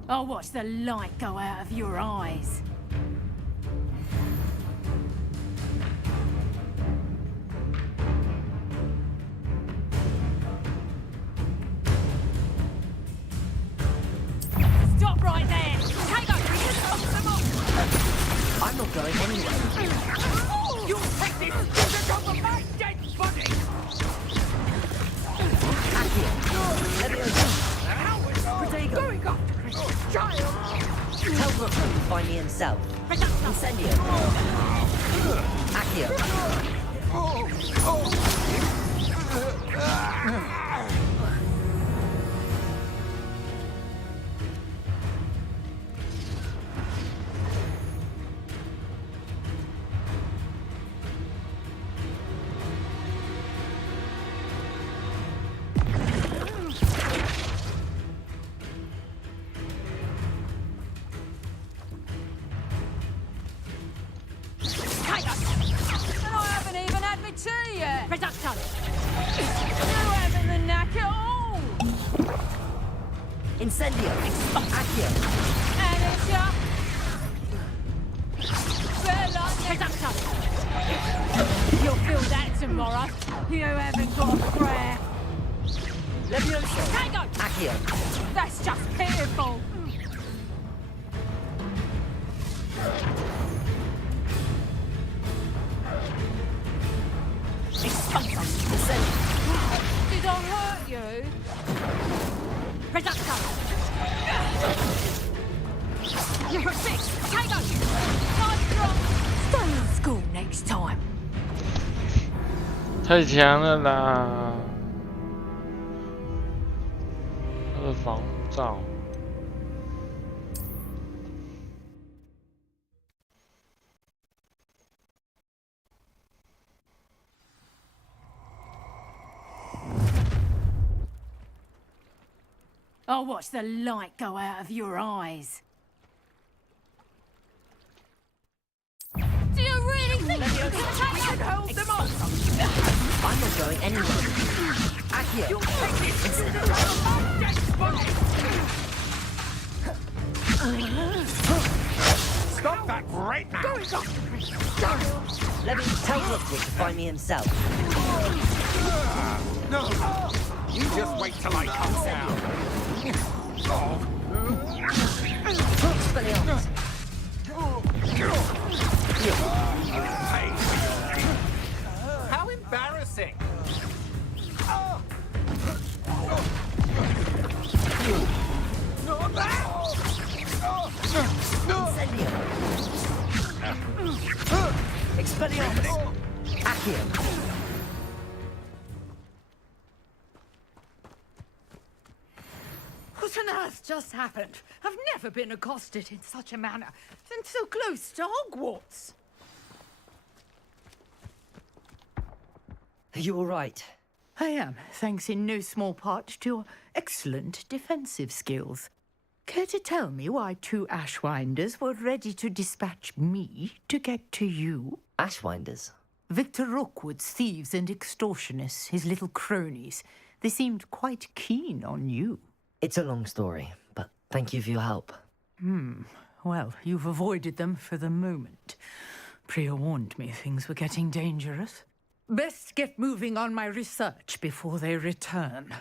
I'll watch the light go out of your eyes. Stop right there! Take up! I'm not going anywhere. You'll take this student off of my dead body! Accio. Leviosa. Protego. Going off, child! Tell Rookwood to find me himself. Incendio. Accio. Reduction! You haven't the knack at all! Incendio. Accio. Anisha! Bella! Reduction! You'll feel that tomorrow. You haven't got a prayer. Leviosa. Tango! Accio. That's just pitiful! Did I hurt you? Reduction! You're a six! Tango! Nice drop! Stay in school next time! 太强了啦！他的防护罩。I'll watch the light go out of your eyes. Do you really think you can hold them off? I'm not going anywhere. Accio. You'll take this student off of my dead body! Stop that right now! Going off, child! Let me tell Rookwood to find me himself. No! You just wait till I come down. Expelliarmus. How embarrassing! Incendio. Expelliarmus. Accio. What on earth just happened? I've never been accosted in such a manner, and so close to Hogwarts. Are you all right? I am, thanks in no small part to your excellent defensive skills. Care to tell me why two Ashwinders were ready to dispatch me to get to you? Ashwinders? Victor Rookwood's thieves and extortionists, his little cronies. They seemed quite keen on you. It's a long story, but thank you for your help. Well, you've avoided them for the moment. Priya warned me things were getting dangerous. Best get moving on my research before they return.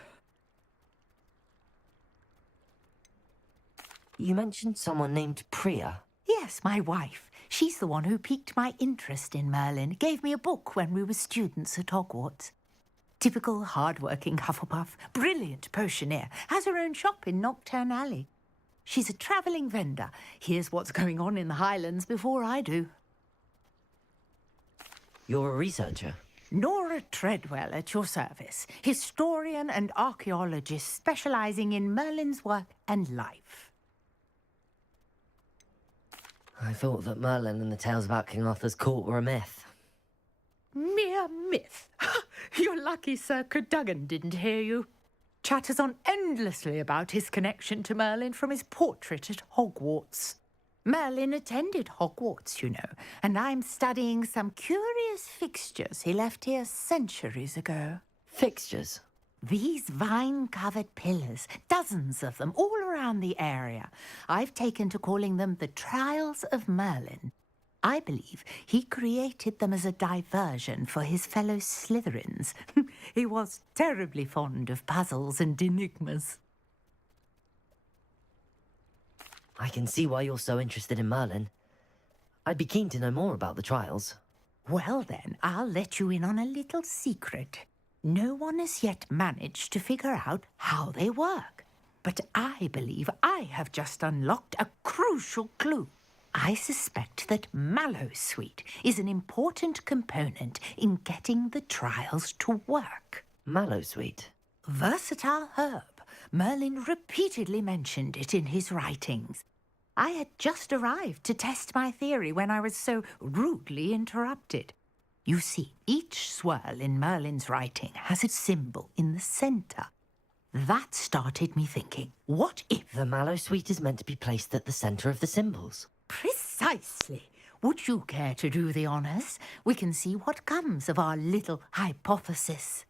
You mentioned someone named Priya. Yes, my wife. She's the one who piqued my interest in Merlin. Gave me a book when we were students at Hogwarts. Typical hard-working Hufflepuff, brilliant potioneer, has her own shop in Knockturn Alley. She's a travelling vendor. Hears what's going on in the Highlands before I do. You're a researcher? Nora Treadwell at your service, historian and archaeologist specializing in Merlin's work and life. I thought that Merlin and the tales about King Arthur's court were a myth. Mere myth. You're lucky Sir Cadogan didn't hear you. Chatters on endlessly about his connection to Merlin from his portrait at Hogwarts. Merlin attended Hogwarts, you know, and I'm studying some curious fixtures he left here centuries ago. Fixtures? These vine-covered pillars, dozens of them, all around the area. I've taken to calling them the Trials of Merlin. I believe he created them as a diversion for his fellow Slytherins. He was terribly fond of puzzles and enigmas. I can see why you're so interested in Merlin. I'd be keen to know more about the trials. Well then, I'll let you in on a little secret. No one has yet managed to figure out how they work. But I believe I have just unlocked a crucial clue. I suspect that mallowsweet is an important component in getting the trials to work. Mallowsweet? Versatile herb. Merlin repeatedly mentioned it in his writings. I had just arrived to test my theory when I was so rudely interrupted. You see, each swirl in Merlin's writing has its symbol in the centre. That started me thinking, what if... The mallowsweet is meant to be placed at the centre of the symbols? Precisely. Would you care to do the honours? We can see what comes of our little hypothesis.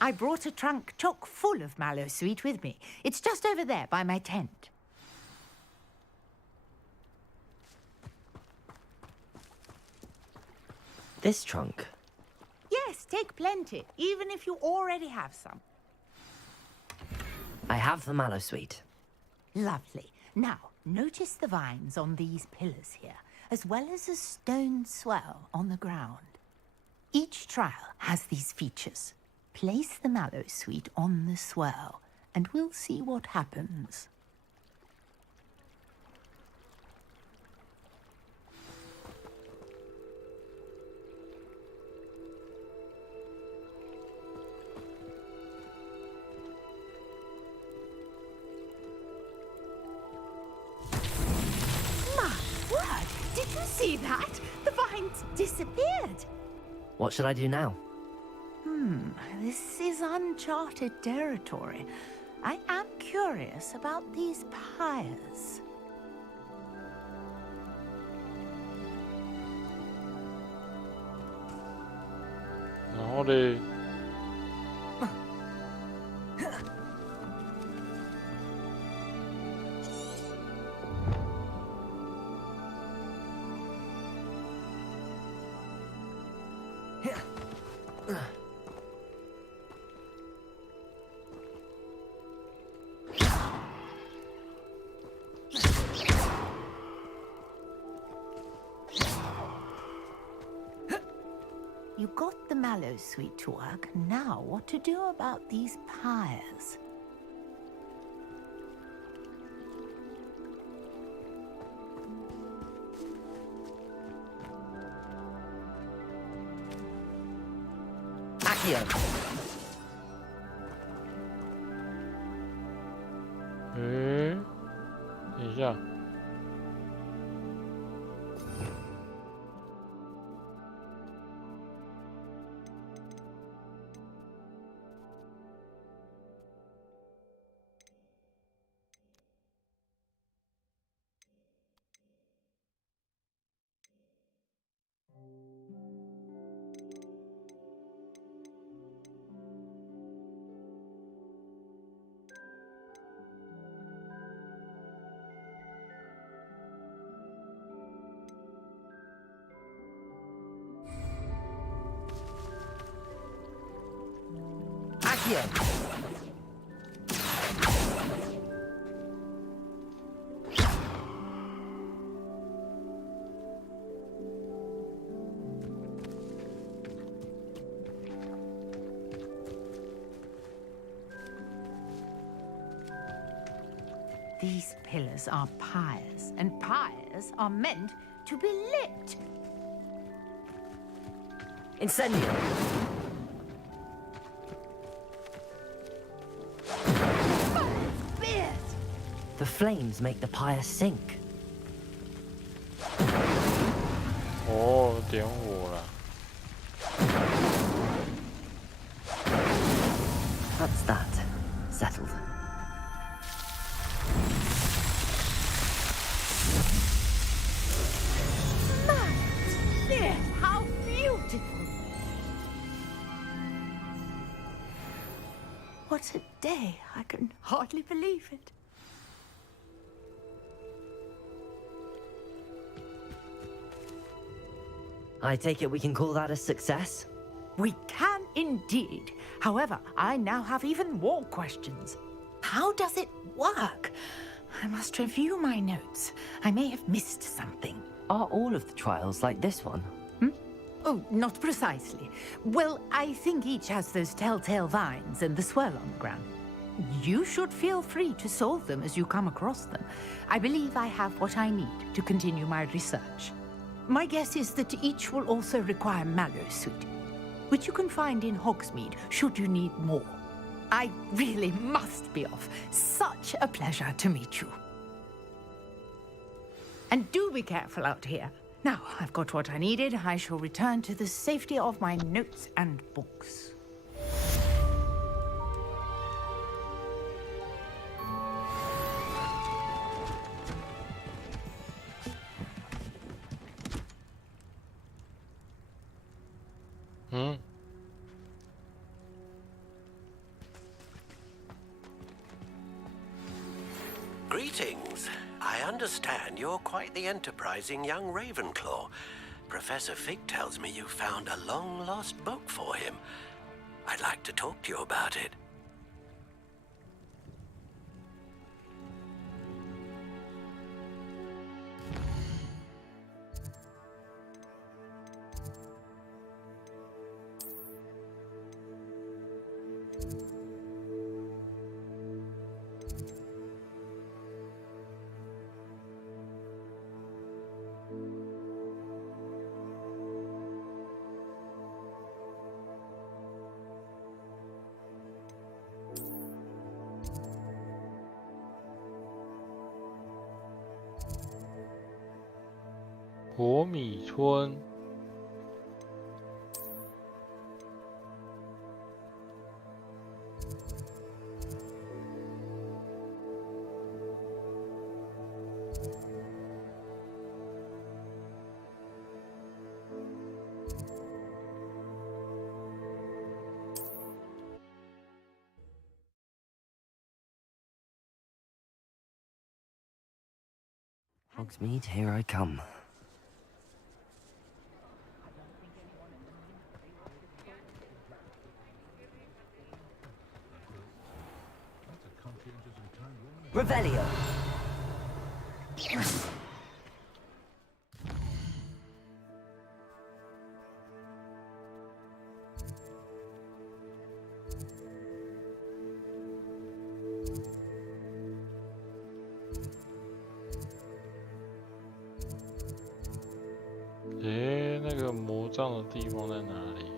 I brought a trunk chock full of mallowsweet with me. It's just over there by my tent. This trunk? Yes, take plenty, even if you already have some. I have the mallowsweet. Lovely. Now, notice the vines on these pillars here, as well as a stone swell on the ground. Each trial has these features. Place the mallowsweet on the swirl, and we'll see what happens. My word! Did you see that? The vines disappeared. What should I do now? This is uncharted territory. I am curious about these pyres. Howdy. You got the mallowsweet to work. Now, what to do about these pyres? Accio! 等一下。Accio! These pillars are pyres, and pyres are meant to be lit. Incendio. The flames make the pyre sink. 哦，点火了。That's that. Settled. Yes, how beautiful! What a day. I can hardly believe it. I take it we can call that a success? We can indeed. However, I now have even more questions. How does it work? I must review my notes. I may have missed something. Are all of the trials like this one? Oh, not precisely. Well, I think each has those telltale vines and the swirl on the ground. You should feel free to solve them as you come across them. I believe I have what I need to continue my research. My guess is that each will also require mallow sweet, which you can find in Hogsmeade should you need more. I really must be off. Such a pleasure to meet you. And do be careful out here. Now, I've got what I needed. I shall return to the safety of my notes and books. Greetings. I understand you're quite the enterprising young Ravenclaw. Professor Fig tells me you found a long-lost book for him. I'd like to talk to you about it.火米村。Hogsmeade, here I come. Revelio.诶，那个魔杖的地方在哪里？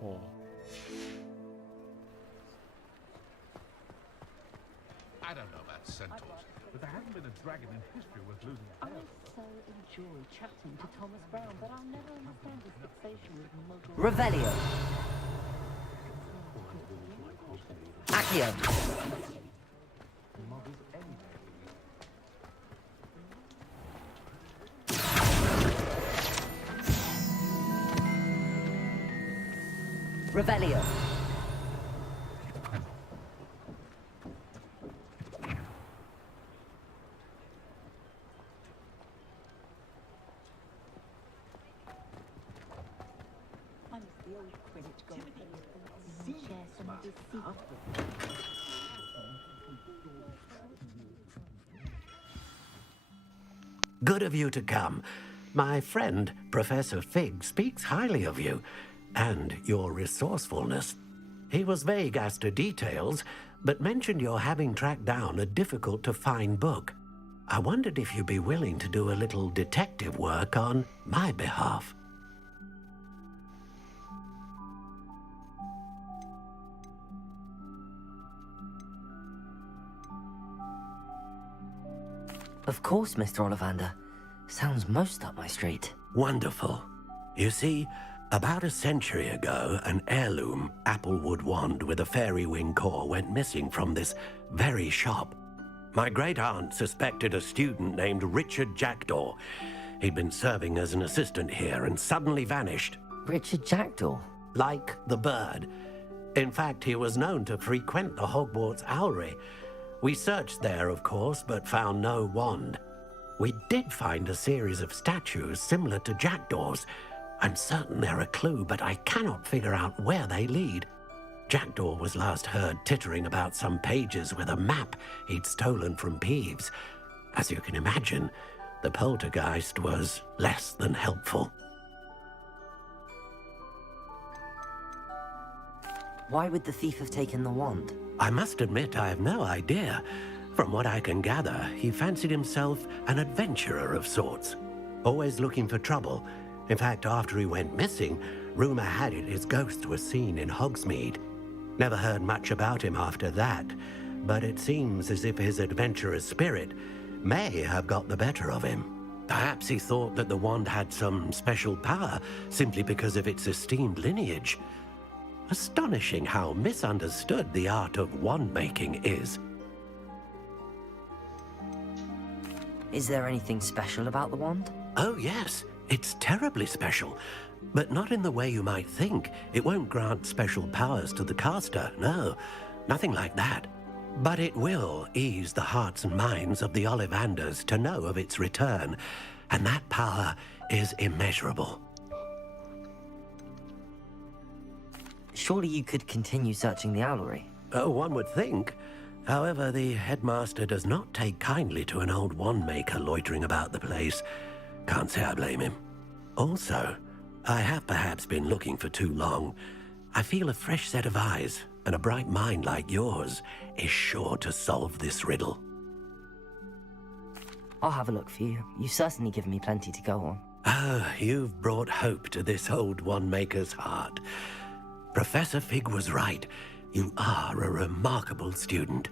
哦。 I don't know about centaurs, but there hasn't been a dragon in history worth losing a I tail. so enjoy chatting to Thomas Brown, but I'll never understand his fixation with muggle. Revelio. Accio. Revelio. I'm the old Quidditch goalkeeper. Share some of his secrets. Good of you to come. My friend, Professor Fig, speaks highly of you and your resourcefulness. He was vague as to details, but mentioned your having tracked down a difficult-to-find book. I wondered if you'd be willing to do a little detective work on my behalf. Of course, Mr. Ollivander. Sounds most up my street. Wonderful. You see, about a century ago, an heirloom applewood wand with a fairy wing core went missing from this very shop. My great-aunt suspected a student named Richard Jackdaw. He'd been serving as an assistant here and suddenly vanished. Richard Jackdaw? Like the bird. In fact, he was known to frequent the Hogwarts Owlery. We searched there, of course, but found no wand. We did find a series of statues similar to Jackdaw's. I'm certain they're a clue, but I cannot figure out where they lead. Jackdaw was last heard tittering about some pages with a map he'd stolen from Peeves. As you can imagine, the poltergeist was less than helpful. Why would the thief have taken the wand? I must admit I have no idea. From what I can gather, he fancied himself an adventurer of sorts, always looking for trouble. In fact, after he went missing, rumor had it his ghost was seen in Hogsmeade. Never heard much about him after that, but it seems as if his adventurous spirit may have got the better of him. Perhaps he thought that the wand had some special power simply because of its esteemed lineage. Astonishing how misunderstood the art of wand-making is. Is there anything special about the wand? Oh, yes. It's terribly special. But not in the way you might think. It won't grant special powers to the caster, no. Nothing like that. But it will ease the hearts and minds of the Ollivanders to know of its return. And that power is immeasurable. Surely you could continue searching the owlery. Oh, one would think. However, the headmaster does not take kindly to an old wand-maker loitering about the place. Can't say I blame him. Also, I have perhaps been looking for too long. I feel a fresh set of eyes, and a bright mind like yours is sure to solve this riddle. I'll have a look for you. You've certainly given me plenty to go on. Ah, you've brought hope to this old wand-maker's heart. Professor Fig was right. You are a remarkable student.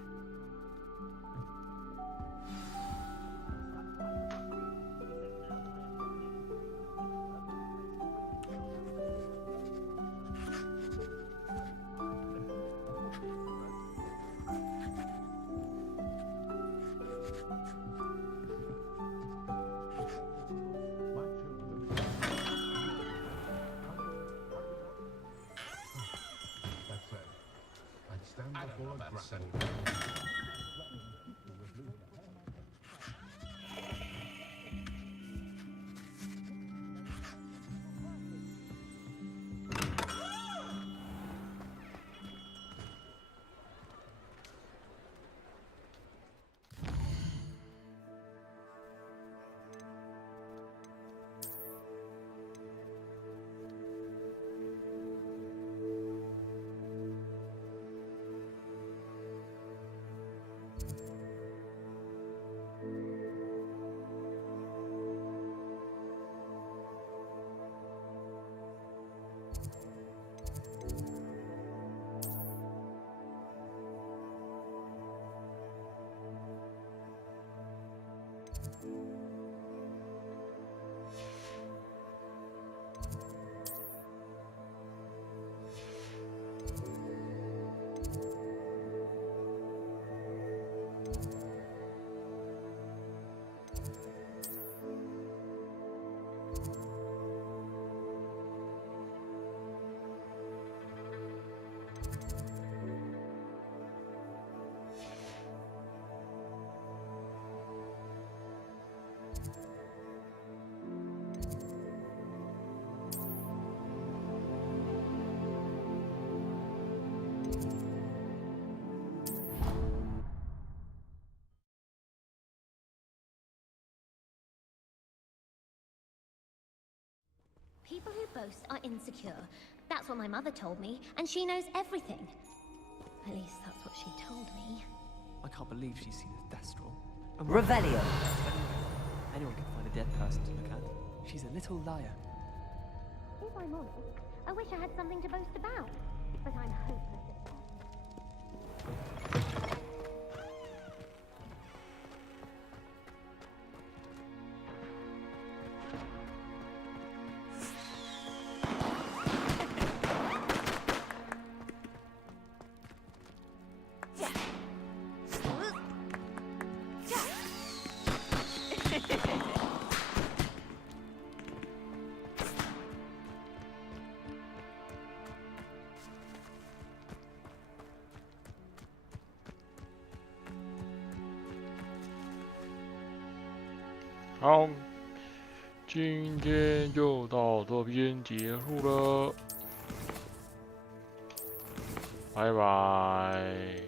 People who boast are insecure, That's what my mother told me, and she knows everything. At least that's what she told me. I can't believe she's seen a Thestral. Revelio. Anyone can find a dead person to look at. She's a little liar. If I'm honest, I wish I had something to boast about, but I'm hopeless at that.好，今天就到这边结束了，拜拜。